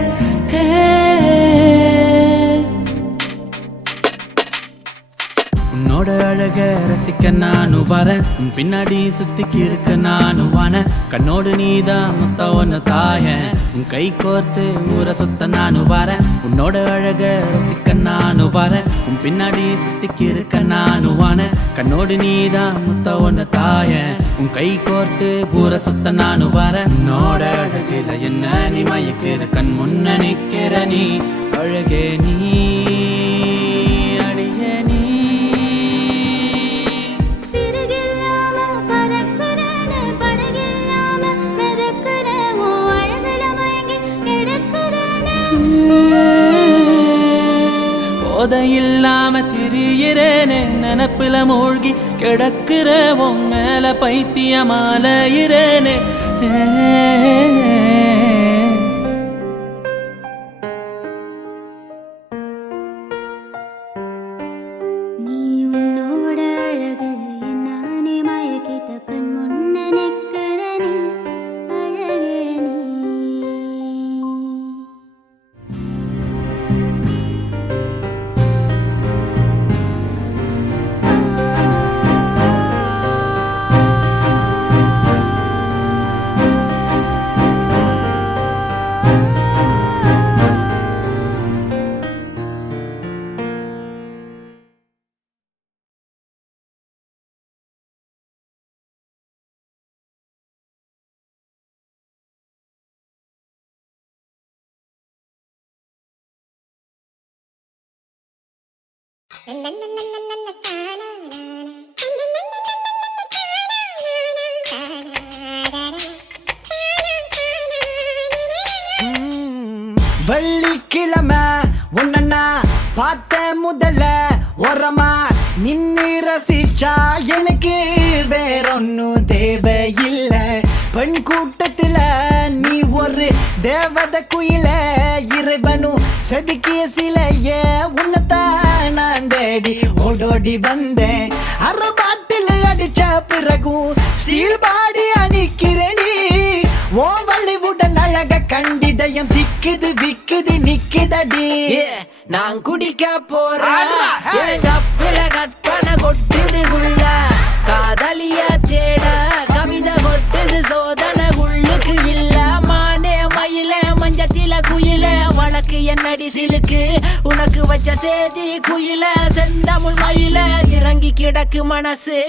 உன்னோட அழக ரசிக்க நானும் வரேன் உன் பின்னாடி சுத்திக்கு இருக்க நானும் வான கண்ணோடு நீதான் முத்த ஒன்னு தாய உன் கை கோர்த்து ஊரை சுத்த நானும் வரேன் உன்னோட அழக ரசிக்க நானும் வரேன் உன் பின்னாடி சுத்திக்கு இருக்க நானும் வான கண்ணோடு நீதான் முத்த ஒன்னு தாய உன் கை கோர்த்து ஊரை சுத்த நானும் வரேன் உன்னோட அழகில என்ன நீ மயக்கிற கண் முன்ன நிக்கிற நீ அழகே நீ போதையில்லாம திரியிறேனே நினப்புல மூழ்கி கிடக்கிறவோ மேல பைத்தியமாலையிறேனே நீ உன்னோட அழகு நானே மயக்கிட்ட கண் முன்ன நிக்கிற நீ அழகே நீ வெள்ளிக்கிழமை உன்னா பார்த்த முதல்ல ஓரமா நின்னு ரசிச்சா எனக்கு வேறொன்னும் தேவையில்லை பெண் கூட்டத்துல நீ ஒரு தேவத குயில இறைவனும் செதுக்கிய சிலைய உன்னத்தான் நான் தேடி ஓடோடி வந்தேன் அரை பாட்டில் அடிச்ச பிறகும் ஸ்டீல் பாடி அணிக்கிறேன் ஓ வள்ளிவுடன் அழக கண்டிதயம் திக்குது விக்குது நிக்குதடி நான் குடிக்க போறேன் கற்பனை கொட்டுது உள்ள காதலிய தேட கவிதை கொட்டுது சோதனை உள்ளுக்கு இல்ல மானே மயில மஞ்சத்தில குயில வழக்கு என்னடி சிலுக்கு உனக்கு வச்ச சேதி குயில செந்தமிழ் மயில இறங்கி கிடக்கு மனசு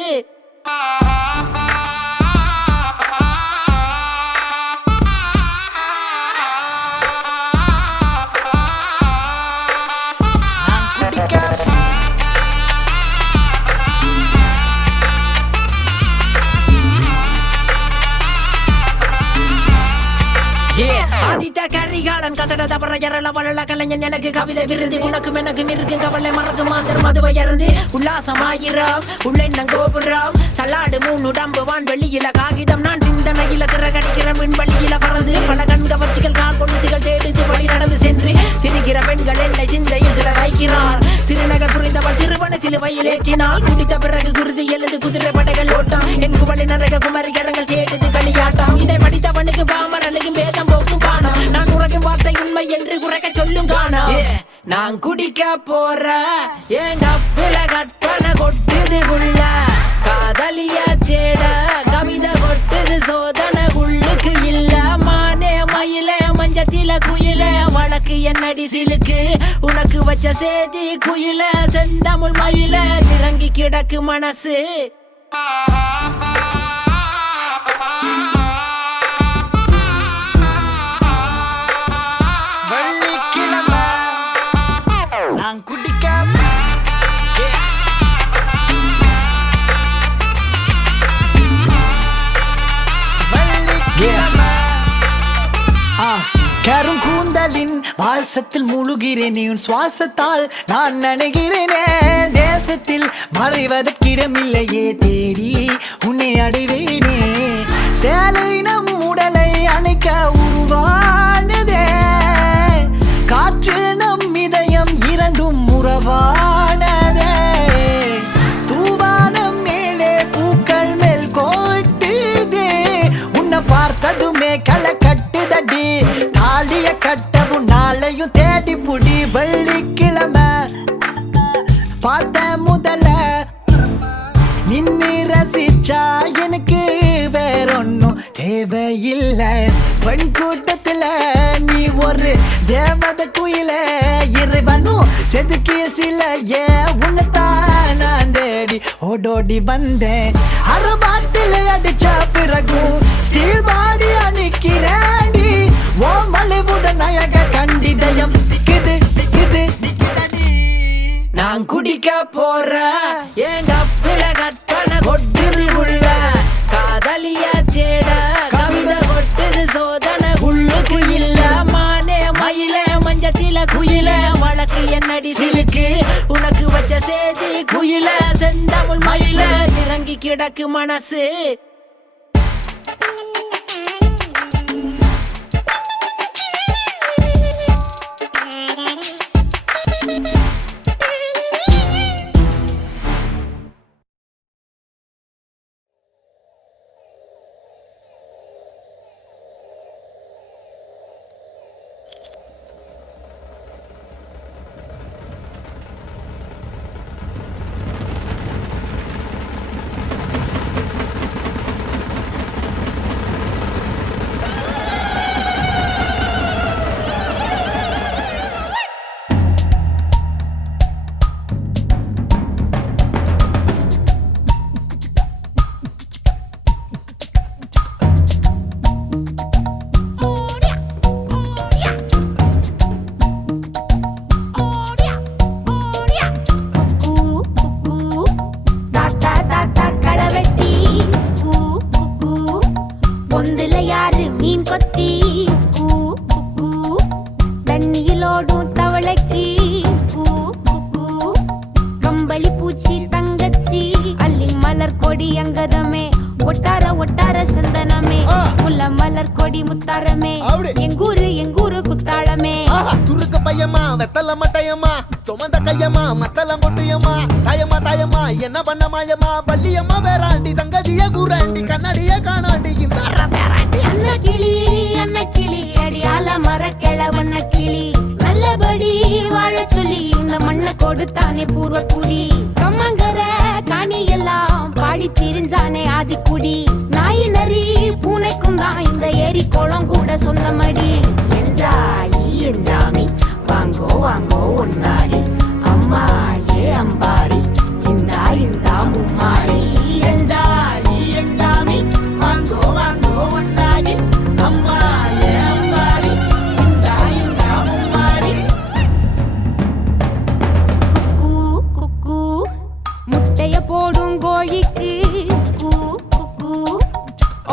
ஆதித்த கரிகாலன் கதட தபர எரள வளல கலைஞன் எனக்கு கவிதை விருது உனக்கும் எனக்கும் இருக்கும் கவலை மறந்து மாந்தர் மதுவை இறந்து உல்லாசமாயிரம் உள்ளெண்ணம் கோபுரம் தள்ளாடு மூணு உடம்பு வான்வெளியில காகிதம் நான் சிந்தனையில திறகடிக்கிற விண்வெளியில பறந்து பல கண் கவர்ச்சிகள் கால் கொண்டுசிகள் தேடுது வழி நடந்து சென்று சிரிக்கிற பெண்கள் என்னை சிந்தையில் சில வைக்கிறார் சிறுநகர் புரிந்தவள் சிறுவன சிலுவையில் ஏற்றினாள் குடித்த பிறகு குருதி எழுந்து குதிரை படைகள் ஓட்டம் என் குவளி நரக குமரி கடங்கள் கேட்டது களியாட்டம் இதை படித்தவனுக்கு பாமரனுக்கும் பேதம் போக்கும் பானம் நான் உறகும் வார்த்தை உண்மை என்று குறைக்க சொல்லும் காணா நான் குடிக்க போற எங்க பிள கட்டண கொட்டுது உள்ள காதலிய தேட கவிதை கொட்டுது சோதனை உள்ளுக்கு இல்ல மானே மயில மஞ்சத்தில குயில வழக்கு என்னடி சிலுக்கு உனக்கு வச்ச சேதி குயில செந்தமிழ் மயில இறங்கி கிடக்கு மனசு வெள்ளிக்கிழமை நான் குடிக்க கருங்கூந்தலின் வாசத்தில் முழுகிறேன் நீ உன் சுவாசத்தால் நான் நினைகிறேனே தேசத்தில் மறைவதற்கிடமில்லையே தேடி உன்னை அடைவேனே சேலை நம் உடலை அணைக்க உருவானதே காற்று நம் இதயம் இரண்டும் உறவானதே தூவானம் மேலே பூக்கள் மேல் கோட்டுதே உன்னை பார்த்ததுமே களை கட்டுதடி தாலிய கட்டவும் நாளையும் தேடி புடி வெள்ளிக்கிழமை பார்த்த முதல்ல நின்னு ரசிச்சா எனக்கு வேறொன்னும் தேவையில்லை பெண் கூட்டத்துல நீ ஒரு தேவத குயில இறைவனும் செதுக்கிய சில உன்னைத்தான் நான் தேடி ஓடோடி வந்தேன் அரபாட்டில் அடிச்ச பிறகு ஸ்டீல் பாடி அணிக்கிறேடி ஓ மலைவுடன் அழக கண்டிதயம் இது இது நான் குடிக்க போற எங்க பிள கட்டண கொட்டுது உள்ள காதலிய தேட கவிதை கொட்டுது சோதனை உள்ளுக்கு இல்ல மானே மயில மஞ்சத்தில குயில வழக்கு என்னடி சிலுக்கு உனக்கு வச்ச சேதி குயில செந்தமிழ் மயில இறங்கி கிடக்கு மனசு என்ன பண்ண மாயமா பள்ளியம்மா வேறாண்டி சங்கதிய கூறாண்டி கண்ணடிய காணாண்டி இந்த அண்ண கிளி அடியால மர கிழவண்ண கிளி நல்லபடி வாழ சொல்லி இந்த மண்ணை கொடுத்தானே பூர்வ குடி கம்மங்கர காணி எல்லாம் பாடி திரிஞ்சானே ஆதிக்குடி நாய் நரி பூனைக்கும் தான் இந்த ஏரி குளம் கூட சொந்தமடி என்ஜாமி வாங்கோ வாங்கோ ஒன்னாரி அம்மா ஏ அம்பாரி இந்த மும்மாரி என்ஜாமி வாங்கோ வாங்கோ ஒன்னாரி அம்மா ஏ அம்பாரி இந்த மும்மாரி குக்கு குக்கு முட்டைய போடும் கோழிக்கு குக்கு குக்கு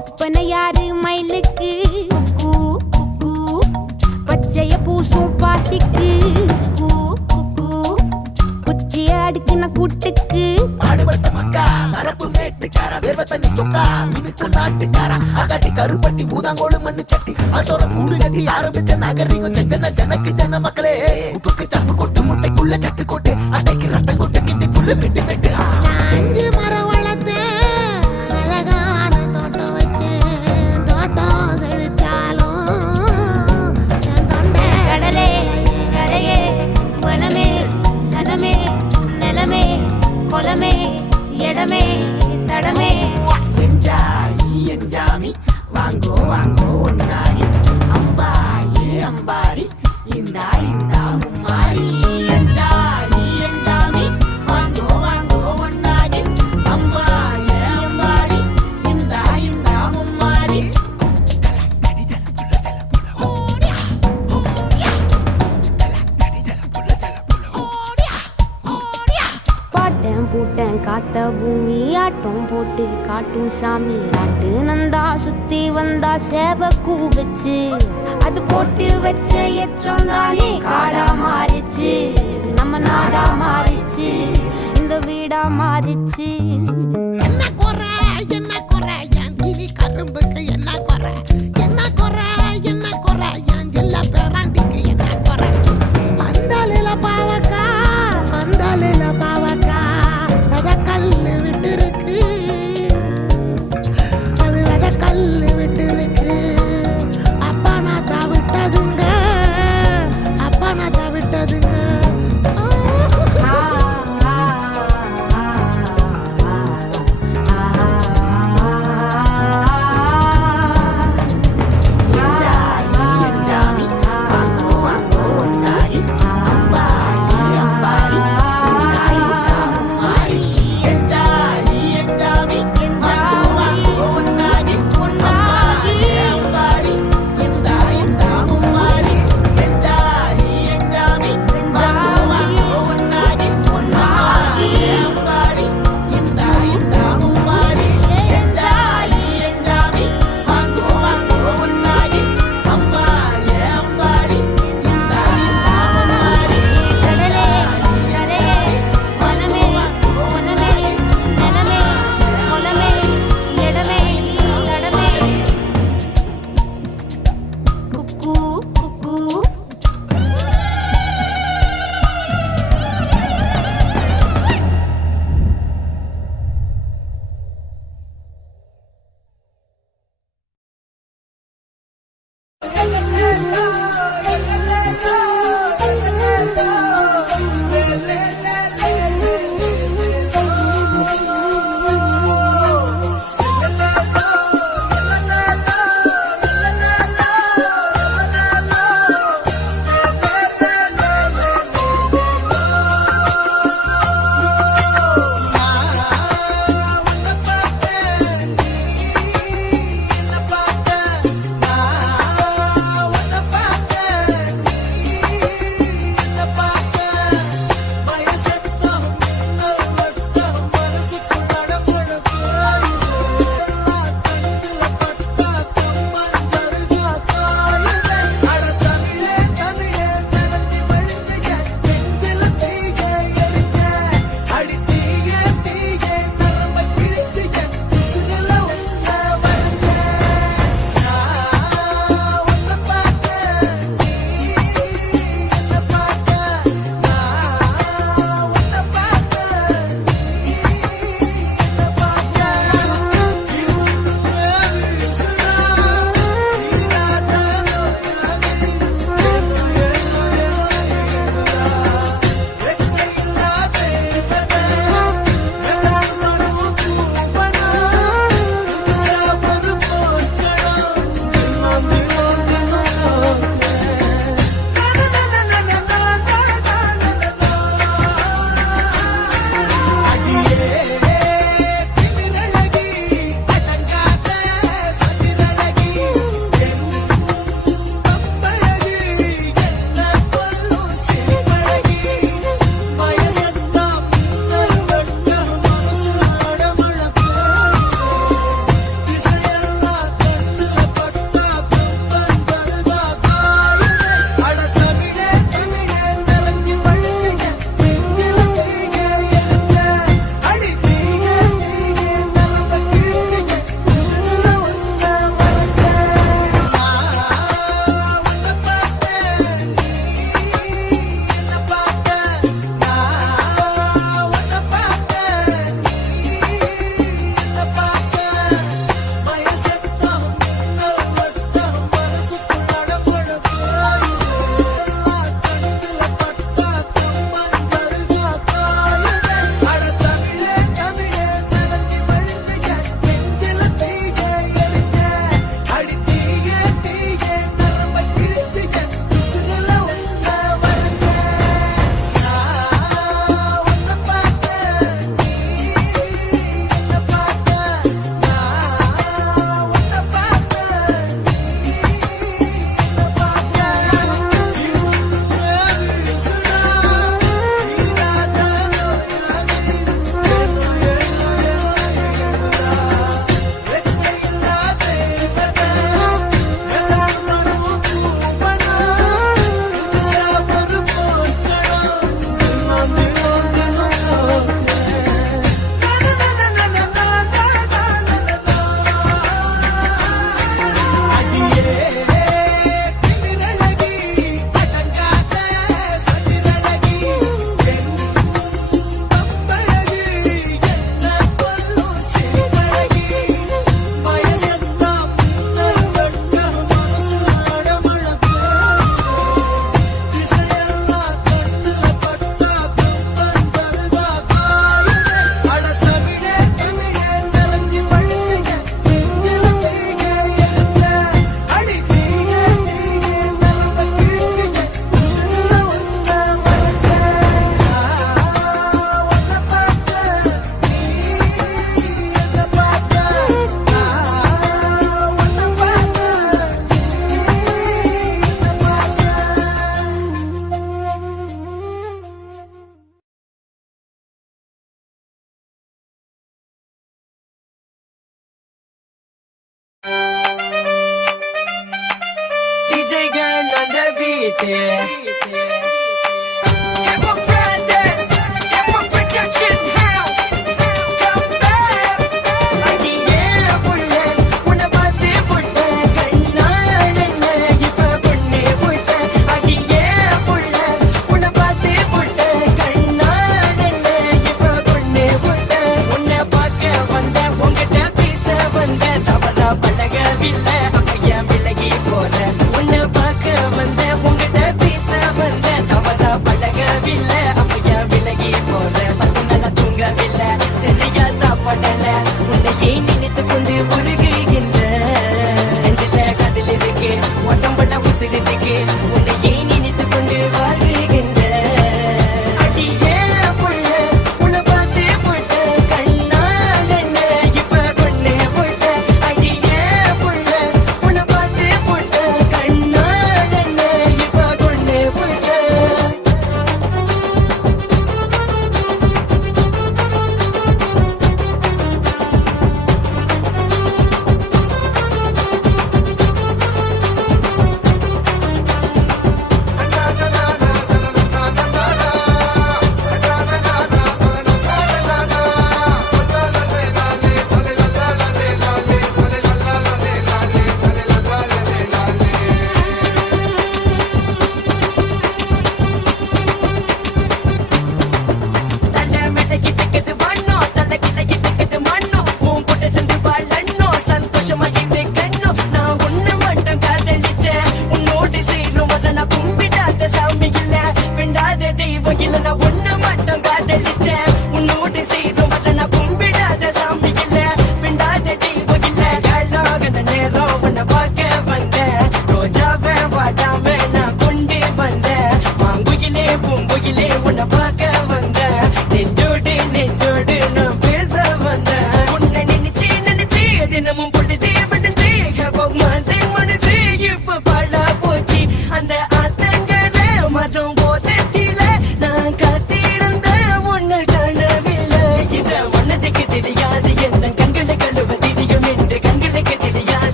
ஒப்பனை யாரு மயிலுக்கு குக்கு குக்கு பச்சைய பூசும் பாசிக்கு அடுக்கின கூட்டுக்கு ஆடுபட்ட மக்கா மரப்பு மேட்டுக்கார வேர்வ தண்ணி சொக்கா மினுக்கு நாட்டுக்கார அகாட்டி கருப்பட்டி பூதாங்கோடு மண்ணு சட்டி அதோட கூடு கட்டி ஆரம்பிச்ச நாகரிகம் செஞ்சன ஜனக்கு ஜன மக்களே உப்புக்கு சப்பு கொட்டு முட்டைக்குள்ள சட்டு கொட்டு அட்டைக்கு ரத்தம் கொட்டு கிட்டி புல்லு வெட்டு வெட்டு 5 மரம் வளர்த்து அழகான தோட்டம் வச்சேன் தோட்டம் செழிச்சாலும் கடலே கரையே தடமே தடமே என்ஜாய் என்ஜாமி வாங்கோ வாங்கோ ஒன்னாகி அம்பாயி அம்பாரி இந்தா இந்தா மும்மாரி என்ஜாய் என்ஜாமி வாங்கோ வாங்கோ ஒன்னாகி அம்பாயி அம்பாரி இந்தா இந்தா மும்மாரி பாட்டேன் பூட்டேன் காத்த பூமி ஆட்டம் போட்டு காட்டும் சாமி ராட்டு நந்தா சுத்தி வந்தா சேவ கூ வச்சு அது போட்டு வச்ச எச்சம் தானே காடா மாறிச்சு நம்ம நாடா மாறிச்சு இந்த வீடா மாறிச்சு என்ன குறை என் கிளி கரும்புக்கு என்ன குறை என் ஜில்ல பேராண்டிக்கு என்ன குறை பந்தலில பாவக்கா அத கல்லு விட்டு இருக்கு அது அத கல்லு விட்டு இருக்கு அப்பா நான் தவிட்டதுங்க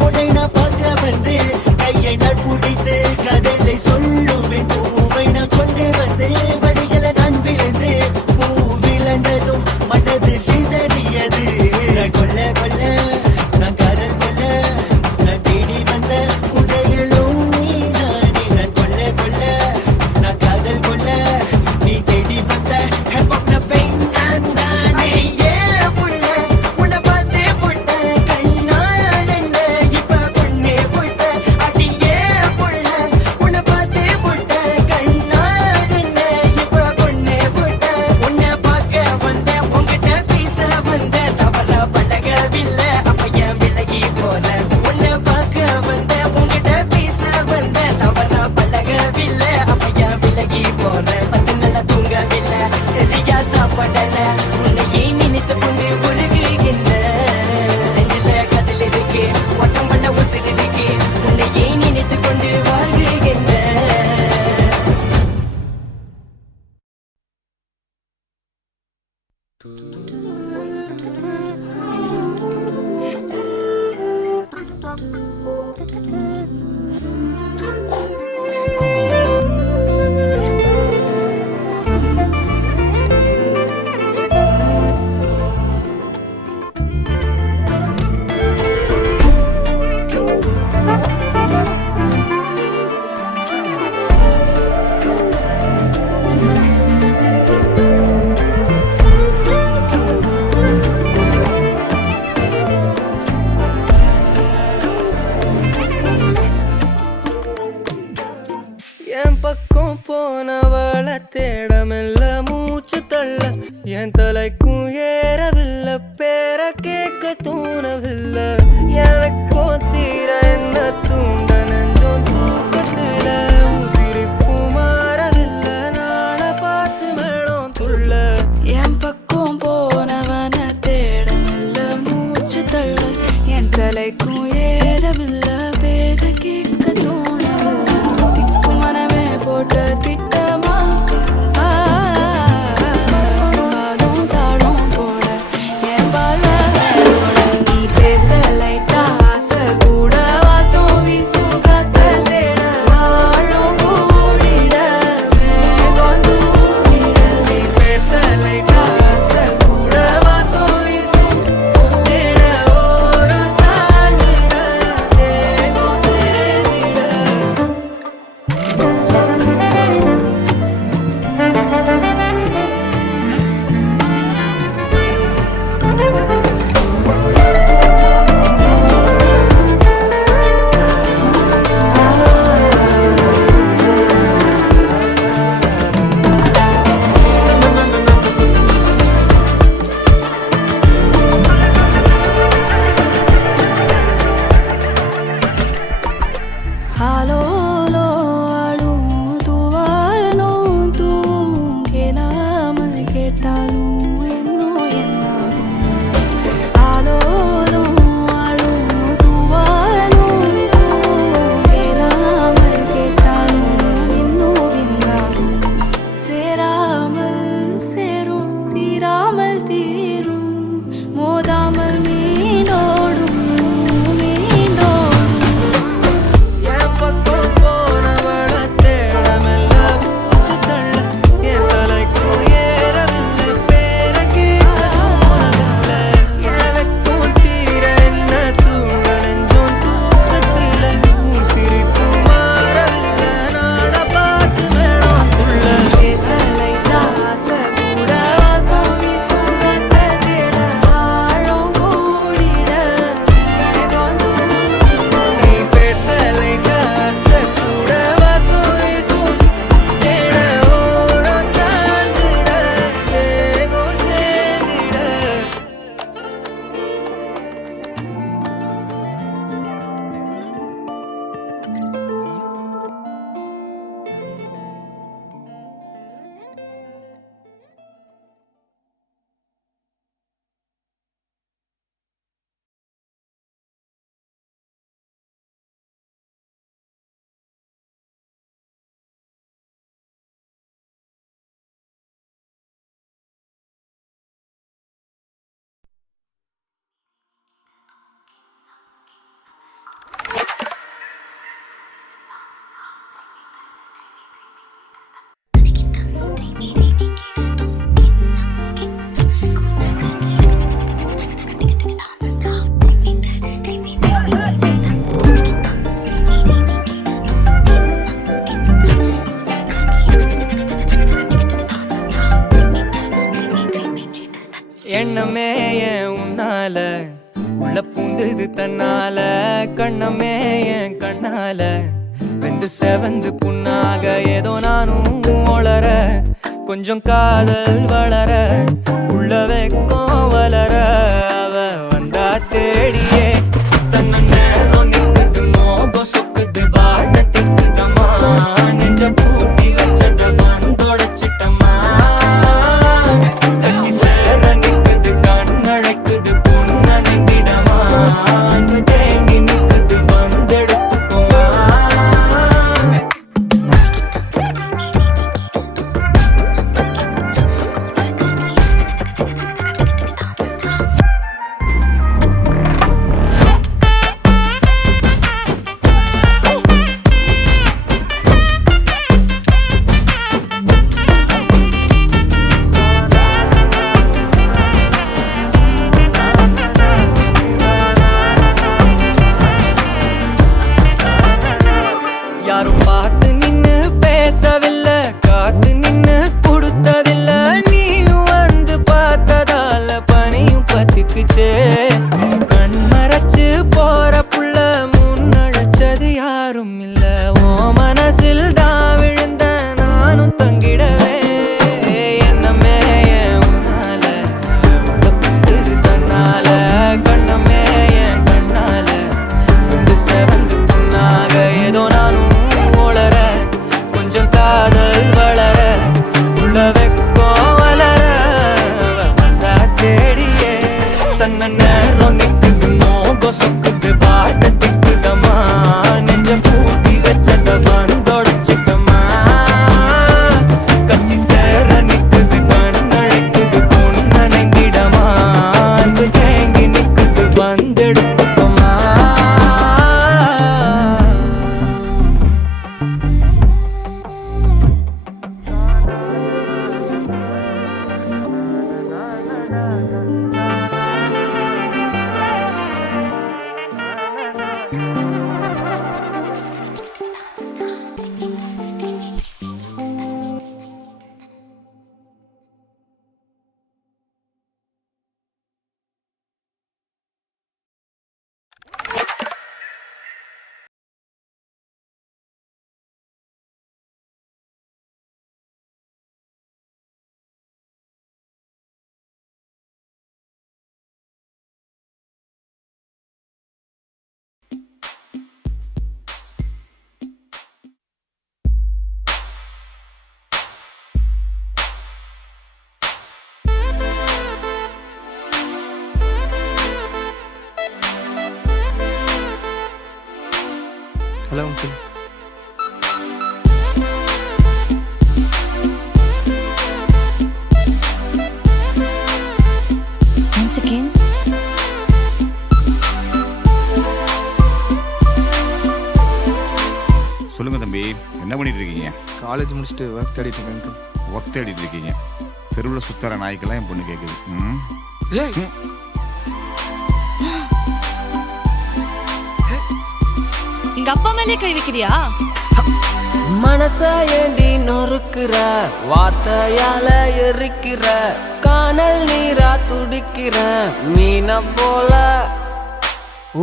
உன்னை நான் பார்க்க என் பக்கம் போனவளை தேடமெல்ல மூச்சு தள்ள என் தலைக்கும் ஏறவில்லை பேர கேட்க தூணவில்லை எனக்கோ தீர என்ன தூண்ட நெஞ்சோம் தூக்கத்துல உசிரிப்பு மாறவில்லை நாள பார்த்து மேளம் துள்ள என் பக்கம் போனவன தேடமெல்ல மூச்சு தள்ள என் தலைக்கும் ஏறவில்லை பேர கேட்க தோணவில்லை திக்கு மனமே போட்ட திட்டமா பாதம் தாளம் போட என் பால நீ பேச லைட்டா ஆசை கூட வாசம் வீசும் காத்த தேட ஆழம் கூடிட மேகம் தூவிட நீ பேச லைட்டா ஆசை கூட வாசம் வீசும் தேட ஓரம் சாஞ்சிட தேகம் சேர்ந்திட Alolo, alum, tuvalum, tum, kenamal ketalum, enno ennagum. Alolo, alum, tuvalum, tum, kenamal ketalum, enno ennagum. Seramal serum, tiramal tirum, modamal meendodum, meendodum. என் பக்கம் போனவளை தேடமெல்ல மூச்சு தள்ள என் தலைக்கும் ஏறவில்லை பேர கேட்க தோணவில்லை எனக்கும் தீர என்ன தூண்ட நெஞ்சோம் தூக்கத்துல சிரிப்பு மாறவில்லை நாட பார்த்து மேளம் துள்ள பேச லைட்டா ஆசை கூட வாசம் வீசும் காத்த தேட ஆழம் கூடிட மேகம் தூவிட நீ பேச லைட்டா ஆசை கூட வாசம் வீசும் தேட ஓரம் சாஞ்சிட தேகம் சேர்ந்திட எண்ணமே என் உன்னால உள்ள பூந்தது தன்னால கண்ணமே என் கண்ணால வெந்து செவந்து புண்ணாக ஏதோ நானும் ஒளர கொஞ்சம் காதல் வளர உள்ள வெக்கம் வளர அவ வந்தா தேடியே தன்ன நேரம் நிக்குது மோகம் சொக்குது வாட திக்குதம்மா நெஞ்ச பூட்டி வச்சத வந்தொடச்சிட்டம்மா கட்சி சேர நிக்குது கண்ணழைக்குது பொண்ண நெந்திடமா அன்பு தேங்கி நிக்குது வந்தெடுத்துக்குமா ஹலோ அங்கிள். Once again. சொல்லுங்க தம்பி, என்ன பண்ணிட்டு இருக்கீங்க? காலேஜ் முடிச்சுட்டு ஒர்க் தேடிட்டு இருக்கேன் அங்கிள். ஒர்க் தேடிட்டு இருக்கீங்க? தெருவில் சுத்தர நாய்க்கெல்லாம் என் பொண்ணு கேட்குது. எங்க அப்பா மேலே கை வைக்கிறியா? மனச ஏண்டி நொறுக்குற, வார்த்தையால எரிக்கிற, காணல் நீரா துடிக்கிற மீன போல.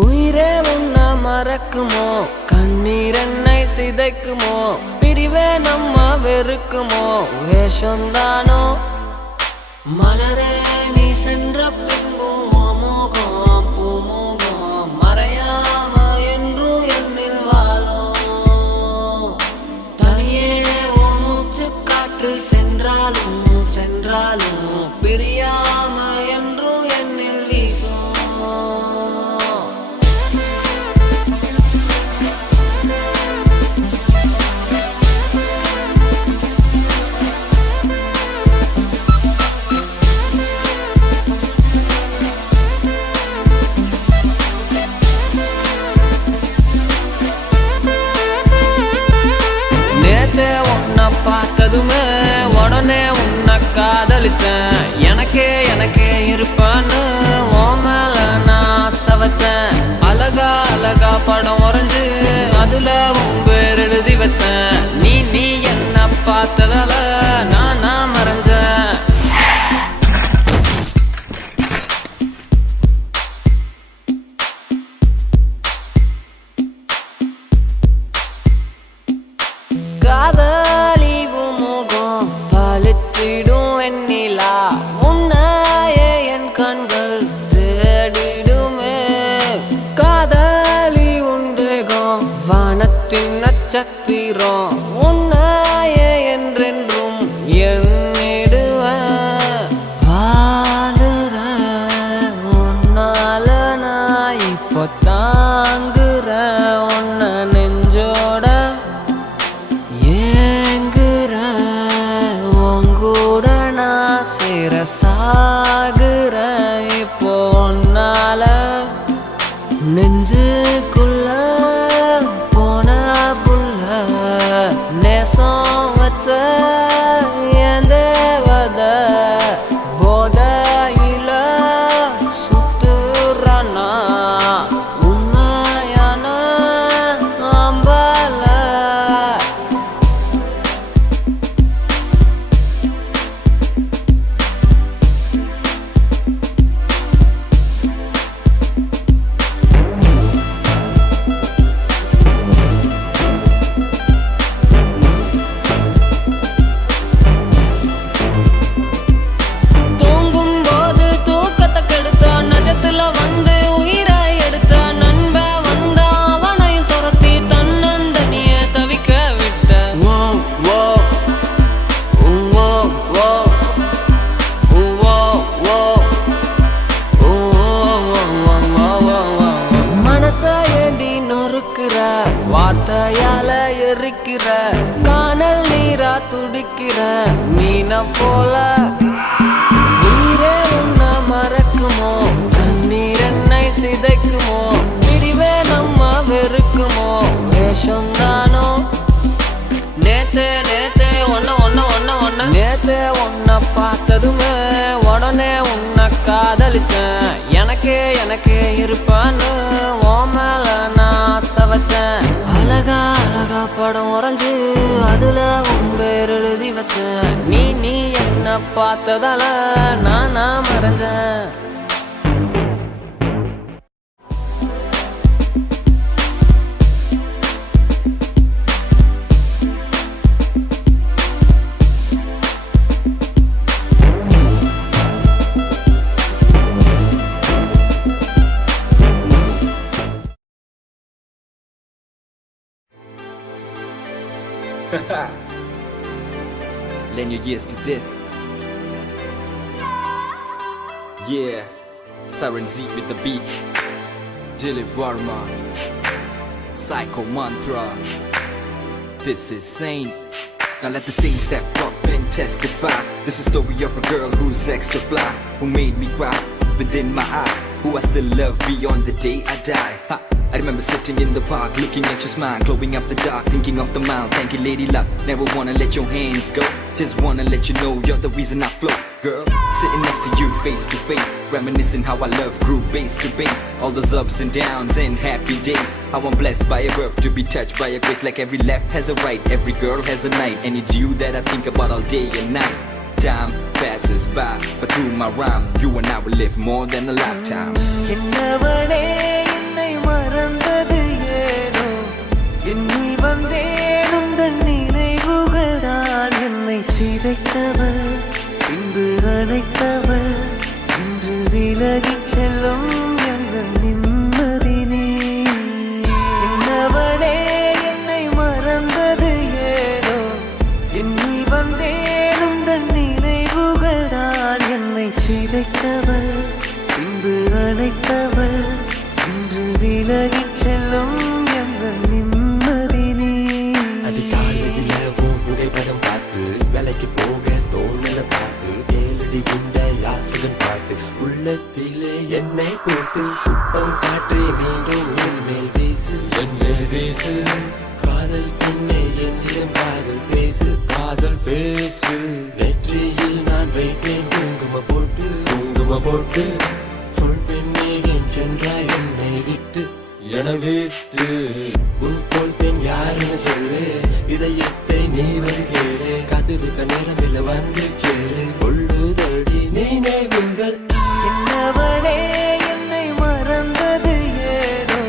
உயிரே உன்ன மறக்குமோ, கண்ணீர் என்னை சிதைக்குமோ, பிரிவே நம்ம வெறுக்குமோ, வேஷம்தானோ. மலரே நீ சென்ற பின்பும் மோகம் பூமுகம் மறையாம என்றும் என்னில் வாழும். தனியே உன் மூச்சு காற்று சென்றாலும் சென்றாலும் பிரியாம என்றும் என்னில் வீசும். நேத்தே உன்னை பார்த்ததுமே உடனே உன்னை காதலிச்சேன். எனக்கே இருப்பான்னு உன் மேல நான் ஆசை வச்சேன். அழகா அழகா படம் வரைஞ்சு அதுல உன் பேர் எழுதி வச்சேன். நீ என்ன பார்த்ததால நான் மறைஞ்சேன். காதலிவு முகம் பழிச்சிடும் வெண்ணிலா, உன்னையே என் கண்கள் தேடிடுமே. காதலி உண்டேகம் வானத்தின் நட்சத்திரம், உன்னையே என்றென்றும் எண்ணிடுவேன். வாழுற உன்னால நான் இப்போ தாங்குறேன். உன்னை நெஞ்சோட ஏங்குற உங்கூட நான் சேர சாகுற. இப்போ உன்னால நெஞ்சுக்குள்ள போன புள்ள நேசம் வச்ச என் தேவத போதையில சுத்துறானா உண்மையான அம்பல. தூங்கும் போது தூக்கத்தை கெடுத்த, நஜத்துல வந்து உயிரை எடுத்த, நண்ப வந்த அவனையும் துரத்தி தன்னந்தனிய தவிக்க விட்ட. ஓ ஓ ஓ ஓ மனச ஏண்டி நொறுக்குற, வார்த்தையால எரிக்கிற, காணல் நீரா துடிக்கிற மீன போல. உயிரே உன்ன மறக்குமோ, கண்ணீர் என்னை சிதைக்குமோ, பிரிவே நம்ம வெறுக்குமோ, வேஷம்தானோ. நேத்தே உன்னை பார்த்ததுமே உடனே உன்னை காதலிச்சேன். எனக்கே இருப்பான்னு உன் மேல நான் ஆசை வச்சேன். அழகா அழகா படம் வரைஞ்சு அதுல உன் பேர் எழுதி வச்சேன். நீ என்ன பார்த்ததால நான் மறைஞ்சேன். Lend your ears to this. Yeah, Siren Z with the beat. Dilip Varma. psycho mantra. This is Saint. Now let the saints step up and testify. This is a story of a girl who's extra fly, who made me cry within my eye, who I still love beyond the day I die. Ha! I remember sitting in the park, looking at your smile, glowing up the dark, thinking of the mile. Thank you, lady luck. Never wanna let your hands go. Just wanna let you know you're the reason I float, girl. Sitting next to you, face to face, reminiscing how I love grew base to base. All those ups and downs and happy days. How I'm blessed by a birth to be touched by a grace. Like every left has a right, every girl has a night, and it's you that I think about all day and night. Time passes by, but through my rhyme, you and I will live more than a lifetime. Ennavale என்னை மறந்தது ஏனோ எண்ணி வந்தேன் உந்தன் நினைவுகளால் என்னை சிதைத்தவள் பின்பு அழைத்தவள் இன்று விலகிச் செல்லும் எங்கள் நிம்மதி நீ. என்னவளே என்னை மறந்தது ஏனோ எண்ணி வந்தேன் உந்தன் நினைவுகளால் என்னை சிதைத்தவள் பின்பு அழைத்தவள் இன்று விலகிச் செல்லும் எங்கள் நிம்மதி நீ. அதிகாலையில உன் புகைப்படம் பார்த்து வேலைக்கு போக தோணல பார்த்து கேளடி இந்த யாசகன் பாட்டு உள்ளத்திலே என்னை போட்டு குப்பம் காற்றே மீண்டும் என் மேல் வீசு காதல் பெண்ணே என்னிடம் காதல் பேசு வெற்றியில் நான் வைத்தேன் குங்கும போட்டு சொல் பெண்ணே என் சென்றாய் என்னை விட்டு என விட்டு உன் போல் பெண் யாருன்னு சொல்லு இதயத்தை நீ வருகிறே காத்திருக்க நேரமில்ல வந்து சேரு கொள்ளுதடி நினைவுகள். என்னவளே என்னை மறந்தது ஏனோ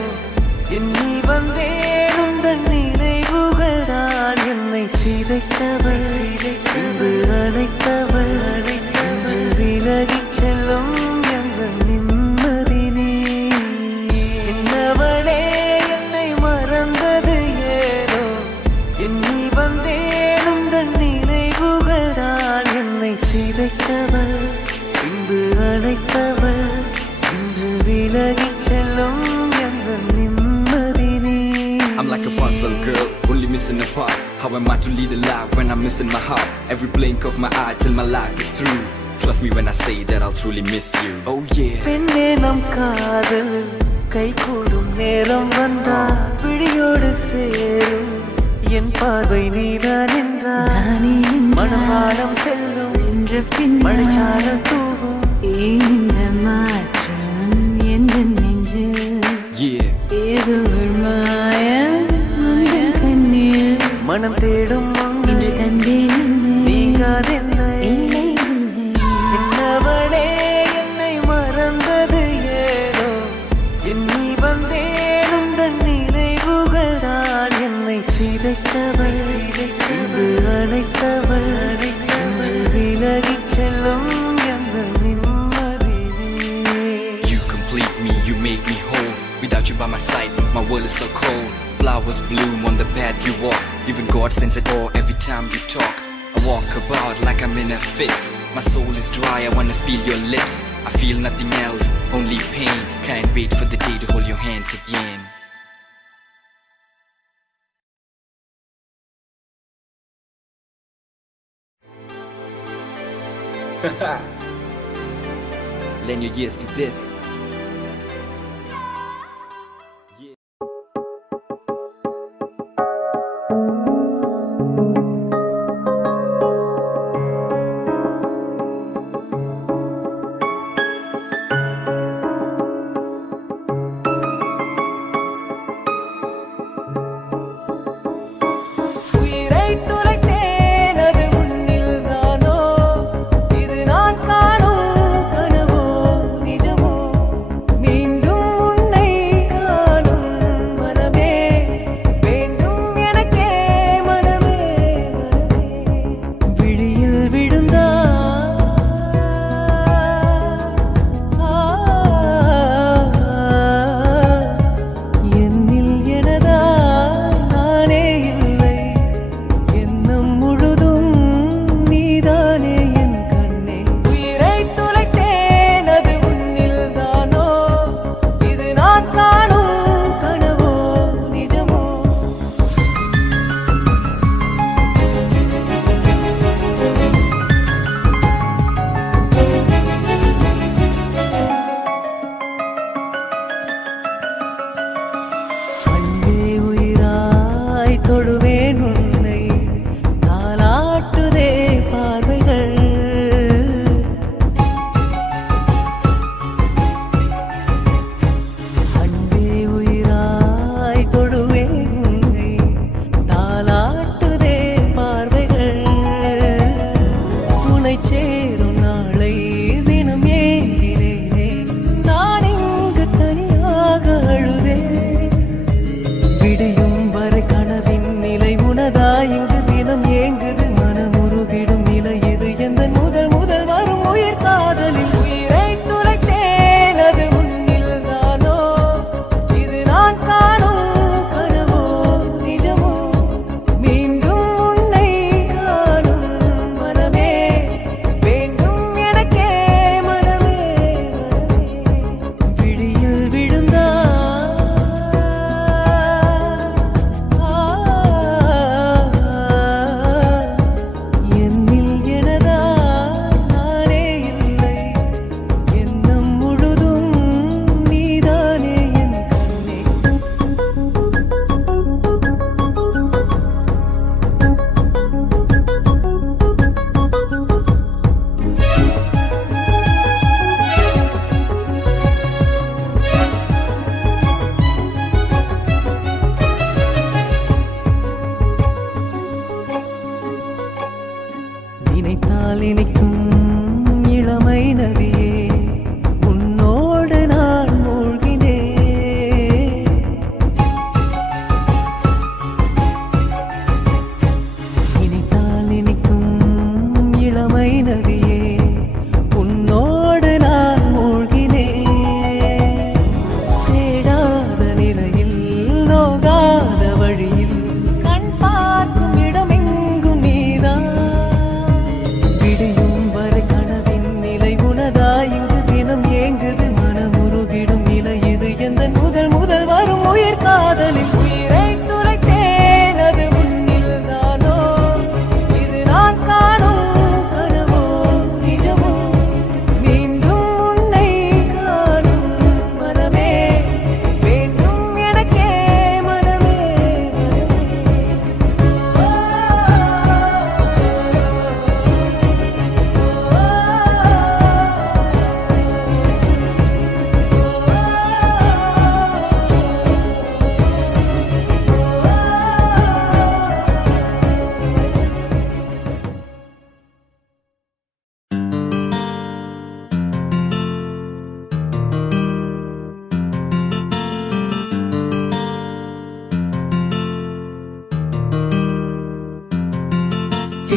எண்ணி வந்தேன் உந்தன் நினைவுகளால் என்னை சிதைத்தவள் பின்பு அழைத்தவள் இன்று விலகிச் செல்லும் எங்கள் நிம்மதி நீ. என்னவளே என்னை மறந்தது ஏனோ எண்ணி வந்தேன் உந்தன் நினைவுகளால் என்னை சிதைத்தவள் பின்பு அழைத்தவள் இன்று விலகிச் செல்லும் எங்கள் நிம்மதி நீ. I'm like a puzzle girl, only missing a part. How am I to lead a life when I'm missing my heart? Every blink of my eye till my life is through. Trust me when I say that I'll truly miss you. Oh yeah. பெண்ணே நம் காதல் கை கூடும் நேரம் வந்தா பிடியோடு சேரும் என் பார்வை நீதான் என்றார். மனவாளம் செல்லும் மழைச்சாரல் தூவும் இந்த மாற்றம் எந்த நெஞ்சு Yeah. ஏதோ ஒரு மாயம் உந்தன் கண்ணில் மனம் தேடும் இன்று தந்தேன் நீங்காதென்னை. இல்லை என்னவளே என்னை மறந்தது ஏனோ எண்ணி வந்தேன் உந்தன் நினைவுகளால் என்னை சிதைத்தவள் பின்பு அழைத்தவள் இன்று விலகிச் செல்லும் எங்கள் நிம்மதி நீ. You complete me, you make me whole. Without you by my side, my world is so cold. Flowers bloom on the path you walk. Even God stands at awe every time you talk. I walk about like I'm in a fix. My soul is dry, I wanna feel your lips. I feel nothing else, only pain. Can't wait for the day to hold your hands again. Lend your ears to this. உயிரை துளைத்தேன் அது உன்னில் நானோ இது நான் காணும் கனவோ நிஜமோ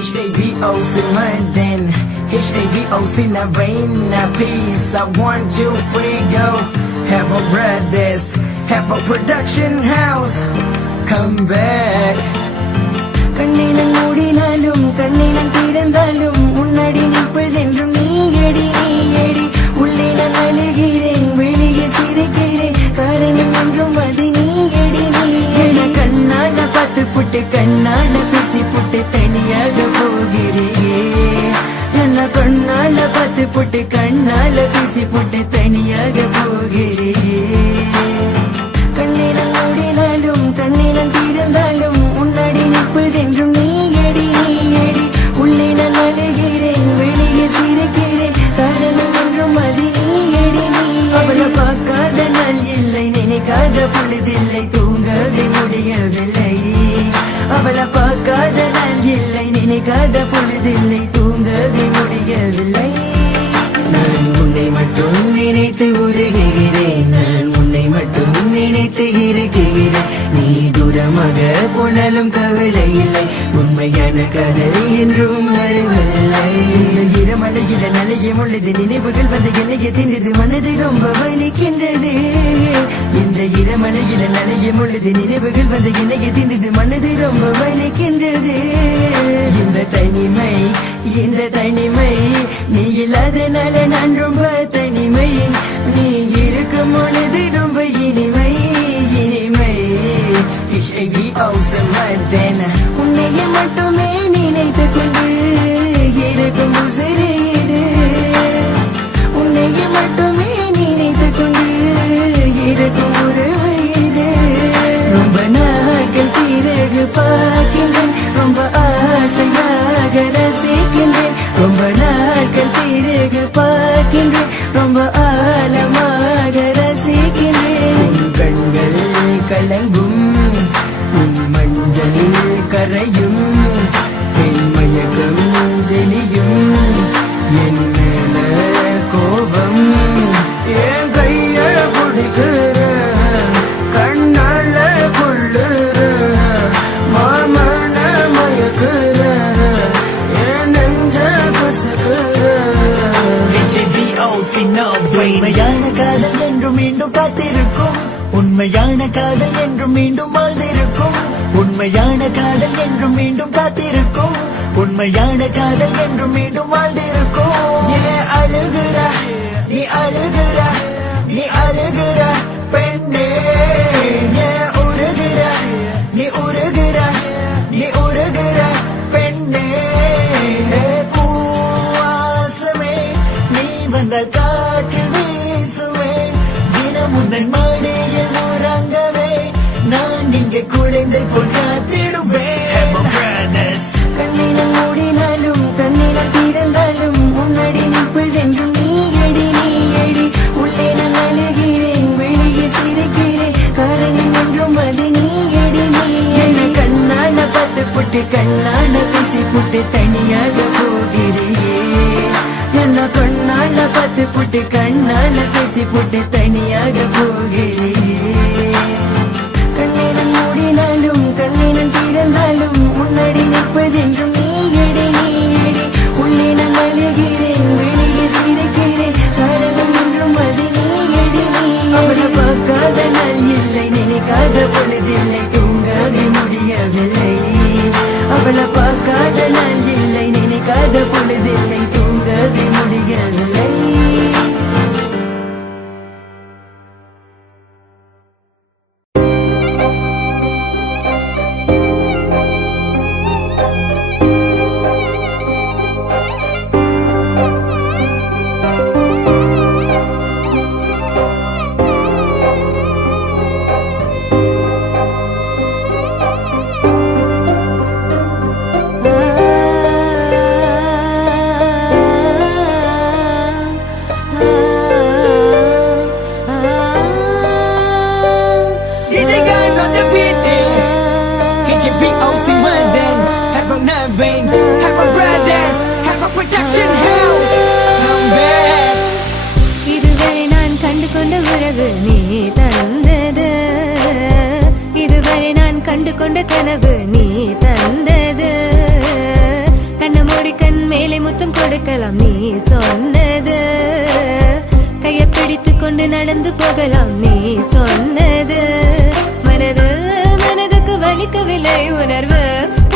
HAVOC London, HAVOC Navina, peace. I 1, 2, 3, go. Have a brothers, have a production house. Come back. கண்ணினம் மூடினாலும் கண்ணினம் திறந்தாலும் முன்னாடி நிற்பதென்றும் நீயடி நீயடி. உள்ளே நான் அழுகிறேன், வெளியே சிரிக்கிறேன், காரணம் என்றும் அது நீயடி நீயடி. கண்ணால பார்த்து புட்டு கண்ணால பேசி புட்டு தனியாக போகிறேன். என்ன கண்ணால பார்த்து புட்டு கண்ணால பேசி புட்டு தனியாக போகிறேன். கண்ணினம் மூடினாலும் கண்ணினம் திறந்தாலும் முன்னாடி நிற்பதென்றும் நீயடி நீயடி. உள்ளே நான் அழுகிறேன், வெளியே சிரிக்கிறேன், காரணம் என்றும் அது நீயடி நீயடி. அவளை பார்க்காத நாள் இல்லை, நினைக்காத பொழுதில்லை, தூங்கவே முடியவில்லை. அவளை பார்க்காத நாள் இல்லை, நினைக்காத பொழுதில்லை, தூங்கவே முடியவில்லை. நான் உன்னை மட்டும் நினைத்து உருகுகிறேன், நான் உன்னை மட்டும் நினைத்து இருக்கிறேன். நீ தூரமாக போனாலும் கவலை இல்லை, உண்மையான காதல் என்றும் வருவதில்லை. இரமலையில நலையும் உள்ளது, நினைவுகள் வந்து எல்லையை தின்றது, மனது ரொம்ப வலிக்கின்றது. இந்த இரமலையில நலையும் உள்ளது, நினைவுகள் வந்து எல்லையை தின்றது, மனது ரொம்ப வலிக்கின்றது. இந்த தனிமை, இந்த தனிமை, நீ இல்லாதனால நான் ரொம்ப தனிமை. நீ இருக்கும் பொழுது ரொம்ப இனிமை இனிமை. HAVOC London, உன்னையே மட்டுமே நினைத்து கொண்டு இருக்கும் உசிறு இது. உன்னையே மட்டுமே நினைத்து கொண்டு இருக்கும் உறவு இது. ரொம்ப நாட்கள் பிறகு பார்க்கின்றேன், ரொம்ப ஆசையாக ரசிக்கின்றேன். ரொம்ப நாட்கள் பிறகு பார்க்கின்றேன், ரொம்ப ஆழமாக ரசிக்கின்றேன். உன் கண்கள் கலங்கும், உன் மஞ்சள் கரையும், என் மயக்கம் தெளியும், என் மேல கோபம். என் கைய பிடிக்கிற, கண்ணால கொள்ளுற, மாமன மயக்குற, என் நெஞ்ச கசக்குற. HAVOC உண்மையான காதல் என்றும் மீண்டும் காத்திருக்கும், உண்மையான காதல் என்றும் மீண்டும் வாழ்ந்திருக்கும். உண்மையான காதல் என்றும் மீண்டும் காத்திருக்கும், உண்மையான காதல் என்றும் மீண்டும் வாழ்ந்திருக்கும். ஏன் அழுகுற நீ அழுகுற, நீ அழுகுற பெண்ணே. ஏன் உருகுற நீ உருகுற, நீ உருகுற பெண்ணே. பூவாசமே நீ வந்த காற்று வீசுவே, தினம் உந்தன் மாடியில் உறங்கவே, நான் இங்கே குழந்தை போல் காத்திடுவேன். கண்ணினம் மூடினாலும் கண்ணினம் திறந்தாலும் முன்னாடி நிற்பதென்றும் நீயடி நீயடி. உள்ளே நான் அழுகிறேன், வெளியே சிரிக்கிறேன், காரணம் என்றும் அது நீயடி நீயடி. கண்ணால பார்த்து புட்டு கண்ணால பேசி புட்டு தனியாக போகிறேன். என்ன கண்ணால பார்த்து புட்டு கண்ணால பேசி புட்டு தனியாக போகிறேன். கண்ணினம் மூடினாலும் கண்ணினம் திறந்தாலும் முன்னாடி நிற்பதென்றும் நீயடி நீயடி. உள்ளே நான் அழுகிறேன், வெளியே சிரிக்கிறேன், காரணம் என்றும் அது நீயடி நீயடி. அவளை பார்க்காத நாள் இல்லை, நினைக்காத பொழுதில்லை, தூங்கவே முடியவில்லை. அவளை பார்க்காத நாள் இல்லை, நினைக்காத பொழுதில்லை, தூங்கவே முடியவில்லை. இதுவரை நான் கண்டு கொண்ட உறவு நீ தந்தது, இதுவரை நான் கண்டு கொண்ட கனவு நீ தந்தது. முத்தம் கொடுக்கலாம் நீ சொன்னது, கையை பிடித்து கொண்டு நடந்து போகலாம் நீ சொன்னது. மனதுக்கு வலிக்கவில்லை உணர்வு,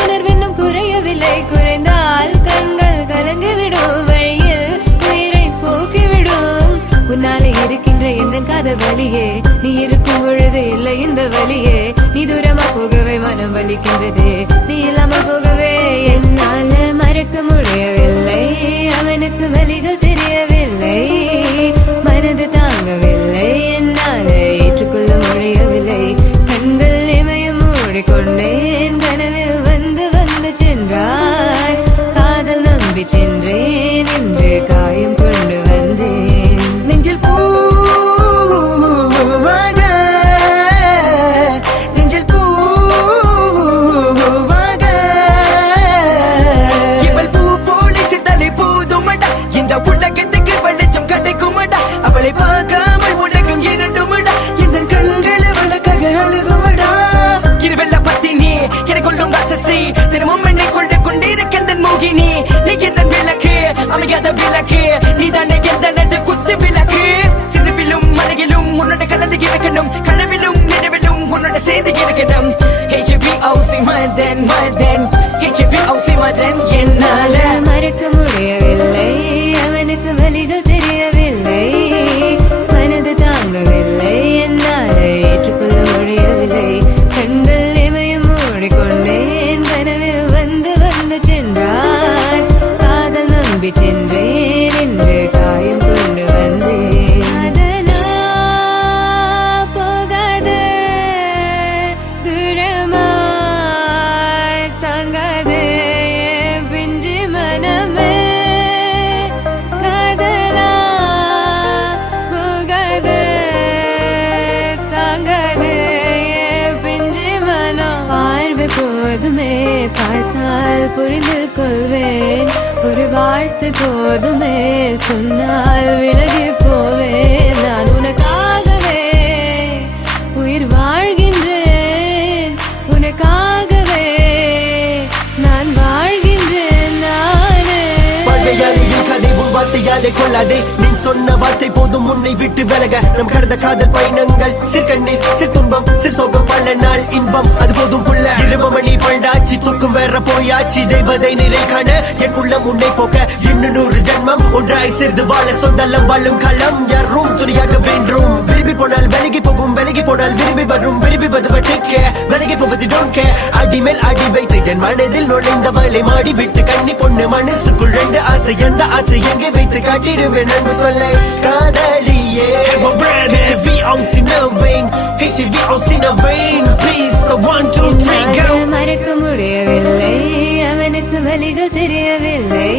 உணர்வென்னும் குறையவில்லை, குறைந்தால் கண்கள் கலங்கிவிடும், வழியில் உயிரை போக்கிவிடும். உன்னாலே இருக்கின்ற எந்த காதல் வலியே, நீ இருக்கும் பொழுது இல்லை இந்த வலியே, நீ தூரமா போகவே மனம் வலிக்கின்றது, நீ இல்லாமல் போகவே என்னால மறக்க முடியவில்லை. அவனுக்கு வலிகள் தெரியவில்லை, மனது தாங்கவில்லை, என்னால ஏற்றுக்கொள்ள முடியவில்லை. கண்கள் இமயம் மூடிக்கொண்டேன், கனவில் வந்து வந்து சென்றாய், காதல் நம்பி சென்றேன், இன்று காயம் கொண்டு வந்தேன். நெஞ்சில் பூவாக, நெஞ்சில் பூவாக, இவள் பூ போலி சித்தலை பூதுமடா, இந்த உலகத்துக்கு வெளிச்சம் கிடைக்குமடா, அவளை பார்க்காமல் உலகம் இரண்டுமடா, இந்த கண்களை வழக்காக அழுகுமடா. இருவெல்ல பத்தினி எனக்குள்ளும் ராட்சசி, தினமும் என்னை கொண்டு கொண்டிருக்கின்ற மோகினி, நீ எந்த விளக்கு அமையாத விளக்கு, நீதானே எந்தனது குத்து விளக்கு. சிறுவிலும் மலையிலும் உன்னோட கலந்து இருக்கணும், கனவிலும் நினைவிலும் உன்னோட சேர்ந்து இருக்கணும். HVOC Madan Madan, HVOC Madan. என்னால மறக்க முடியவில்லை, அவனுக்கு வலிகள் தெரியவில்லை, மனது தாங்கவில்லை, என்னால் ஏற்றுக்கொள்ள முடியவில்லை. கண்கள் இமயம் மூடிக்கொண்டேன், கனவில் வந்து வந்து சென்றான், காதல் நம்பி சென்றேன், இன்று காயம் கொண்டு வந்தேன். அதனா போகாது தூரமாய் தங்காதே பிஞ்சு மனமே, காதலா போகாது தாங்காதே பிஞ்சு மனம். பார்வை போதுமே, பார்த்தால் புரிந்து கொள்வேன், ஒரு வார்த்தை போதுமே, சொன்னால் விலகி போவேன். நான் உனக்காகவே உயிர் வாழ்கின்றேன், உனக்காகவே நான் வாழ்கின்றேன். நானே வாழ்வையாலையும் கதை உன் வார்த்தையாலே கொள்ளாதே, நீ சொன்ன வார்த்தை போதும் உன்னை விட்டு விலக. நம் கடந்த காதல் பயணங்கள் சிற்கண்ணீர் சிற்துன்பம் சிற்சோகம், பல நாள் இன்பம் அது போதும் புள்ள. 20 மணி பண்டாச்சி, தூக்கம் வேற போயாச்சி, தெய்வதை நிறை காண என் உள்ளம் உன்னை போக்க. இன்னும் 100 ஜென்மம் ஒன்றாய் சேர்ந்து வாழ, சொந்தலம் வாழும் களம் யாரும் துணியாக வேண்டும். விரும்பி போனால் விலகி போகும், விலகி போனால் விரும்பி வரும், விரும்பி வருவதற்க விலகி போவது don't care. அடி மேல் அடி வைத்து என் மனதில் நுழைந்தவளை மாடி விட்டு, கண்ணி பொண்ணு மனசுக்குள் 2 ஆசை, எந்த ஆசை எங்கே வைத்து காட்டிடுவேன் அன்பு தொல்லை காதலியே. HVOC no vein, HVOC no vein, please so 1 2 3 go. மறக்க முடியவில்லை, அவனுக்கு வலிகள் தெரியவில்லை,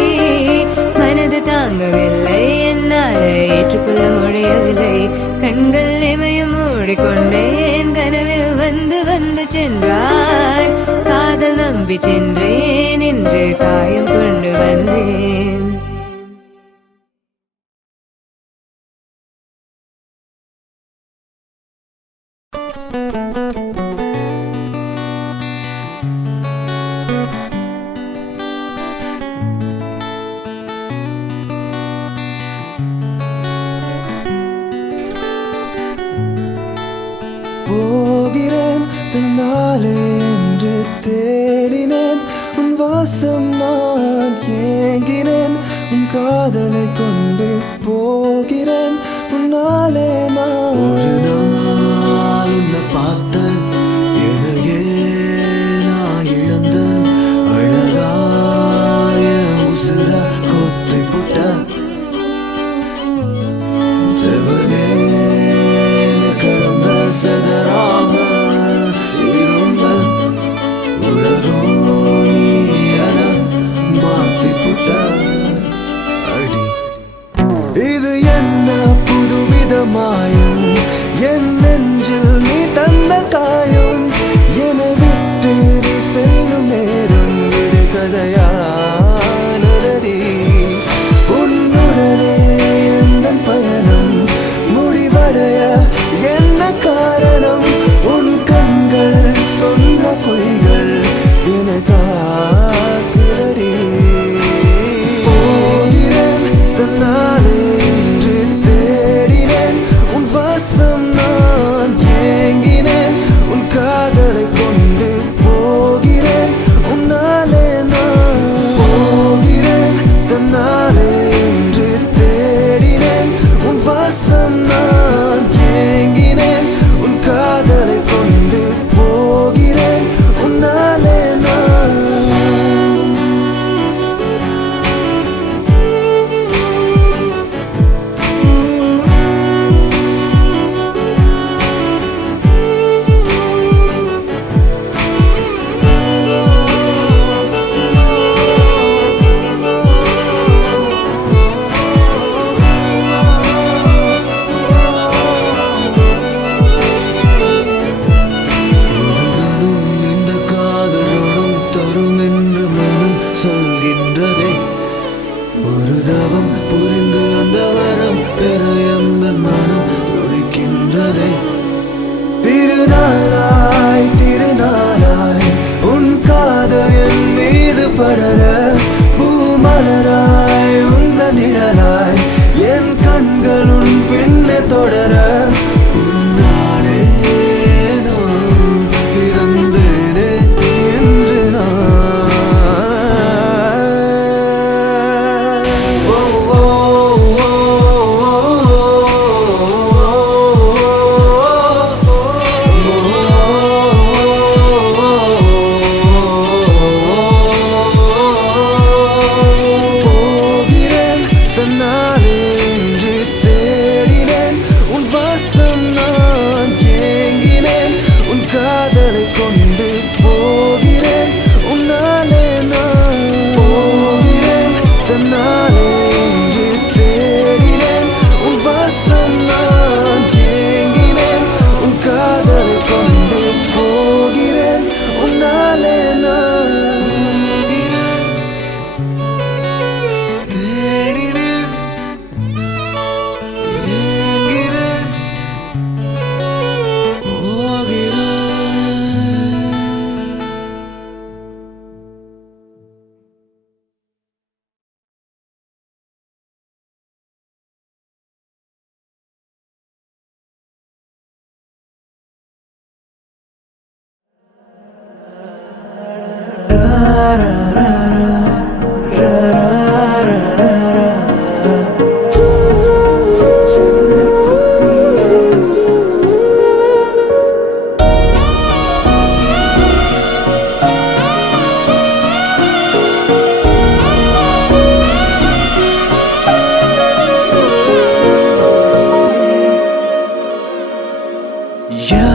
மனது தாங்கவில்லை, என்னால் ஏற்றுக்கொள்ள முடியவில்லை. கண்கள் இமயம் மூடிக்கொண்டேன், கனவில் வந்து வந்து சென்றாய், காதல் நம்பி சென்றேன், இன்று காயம் கொண்டு வந்தேன். போகிறேன் தன்னாலே என்று தேடினேன், உன் வாசம் நான் ஏங்கினேன், உன் காதலை கொண்டு போகிறேன், உன்னாலே நான். ஒரு நாள் உன்னை பார்த்த எனையே நான் இழந்த, அழகாய உசுர கொத்தி புட்ட செவனே கடந்த சதராம இருந்த உலகம் நீ என மாத்தி புட்ட அடி. இது என்ன புதுவித மாயம், என்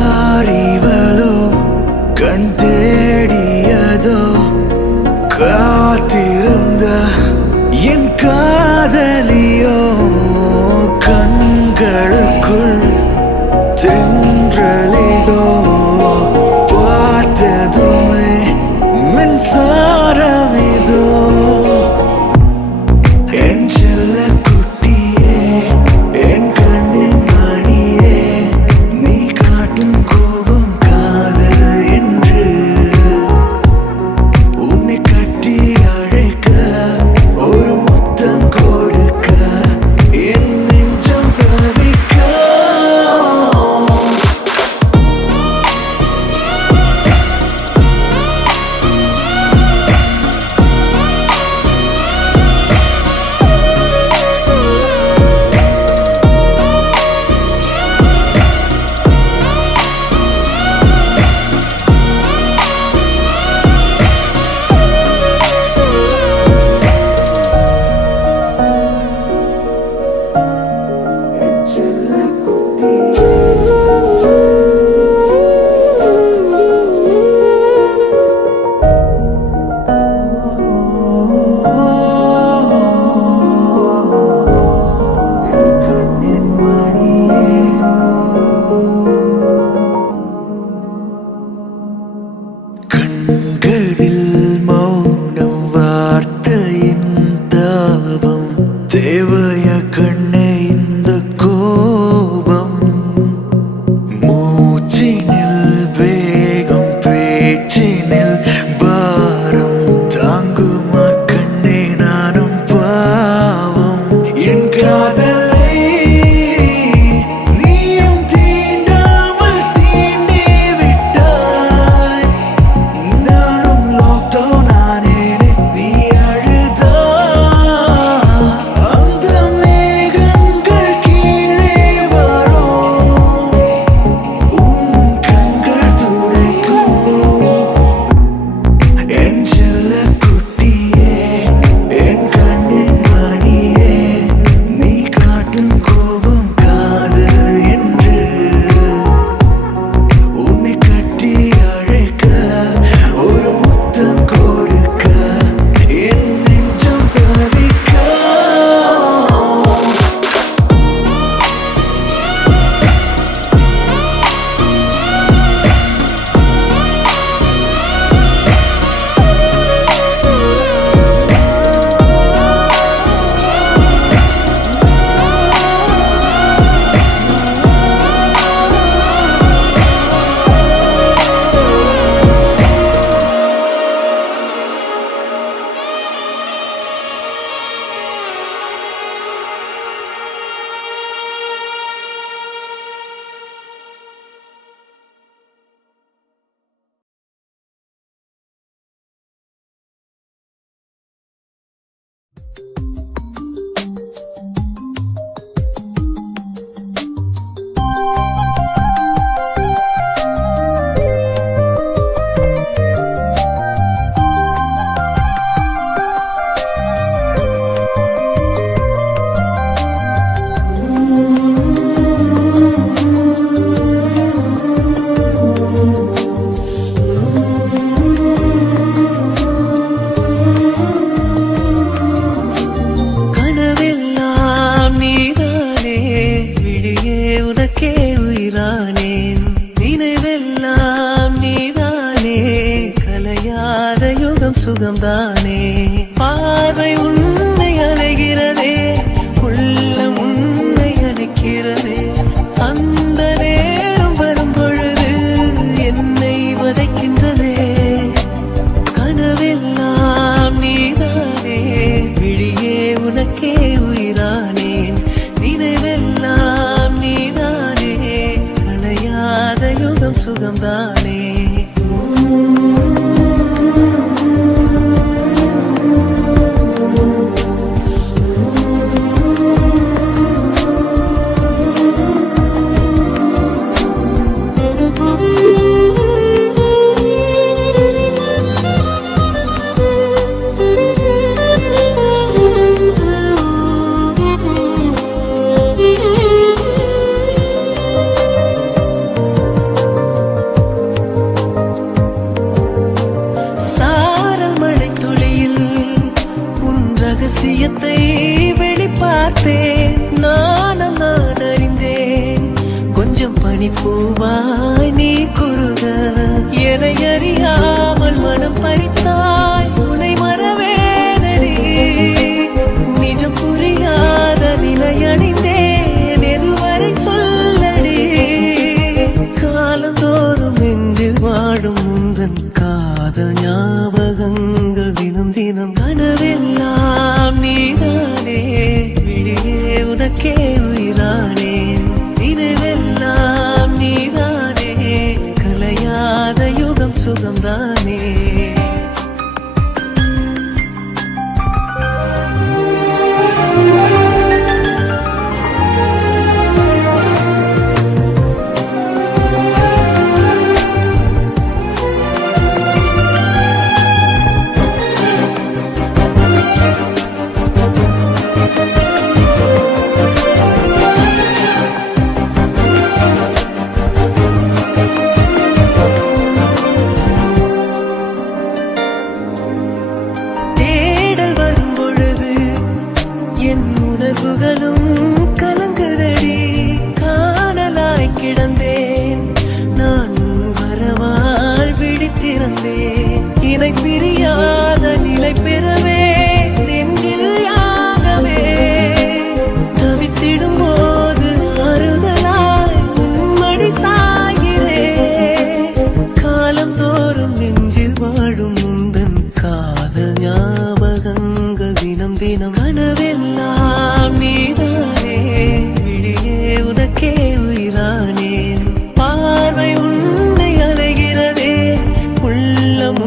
யாரிவளோ கண் தேடியதோ காத்திருந்த என் காதலியோ கண்களுக்குள் தென்றலிதோ பார்த்ததுமே மின்சாரமிதோ என் செல்ல குட்டியே என் கண்ணின் மணியே நீ காட்டும் கோபம் காதல் என்று உன்னை கட்டி அழைக்க ஒரு முத்தம் கொடுக்க என் நெஞ்சம் தவிக்க கண்களில் மௌனம் வார்த்தையின் தாபம் தேவைய கண்ணே இந்த கோபம் மூச்சினில் வேகம் பேச்சினில் பாரம் தாங்குமா கண்ணே நானும் பாவம் என் காதலை நீயும் தீண்டாமல் தீண்டி விட்டாய் நானும் லாக்டவுன் ஆனேனே நீ அழுதா அந்த மேகங்கள் கீழே வரும் உன் கண்கள் துடைக்கும் என் செல்ல குட்டியே என் கண்ணின் மணியே நீ காட்டும் கோபம் காதல் என்று உன்னை கட்டி அழைக்க ஒரு முத்தம் கொடுக்க என் நெஞ்சம் தவிக்க கனவெல்லாம் நீதானே விழியே உனக்கே உயிரானேன் நினைவெல்லாம் நீதானே கலையாத யுகம் சுகம்தானே பார்வை உன்னை அலைகிறதே உள்ளம் உன்னை அணைக்கிறதே அந்த நேரம் வரும் பொழுது என்னை வதைக்கின்றதே கனவெல்லாம் நீதானே விழியே உனக்கே உயிரானேன் நினைவெல்லாம் நீதானே கலையாத யுகம் சுகம்தானே உந்தன் காதல் ஞாபகங்கள் தினம் தினம் கனவெல்லாம் நீதானே விழியே உனக்கே உயிரானேன் நினைவெல்லாம் நீதானே கலையாத யுகம் சுகம்தானே கலங்குதடி காணலாய் கிடந்தேன் நான் வரவால் விழித்திருந்தேன் இணை பிரியாத நிலை பெறவே நெஞ்சில் யாகவே தவித்திடும் போது ஆறுதலாய் உன்மடி சாயிலே காலம் தோறும் நெஞ்சில் வாழும் உந்தன் காதல் ஞாபகங்கள் தினம் தினம் கனவெல்லாம் நீதானே விழியே உனக்கே உயிரானேன் பார்வை உன்னை அலைகிறதே உள்ளம்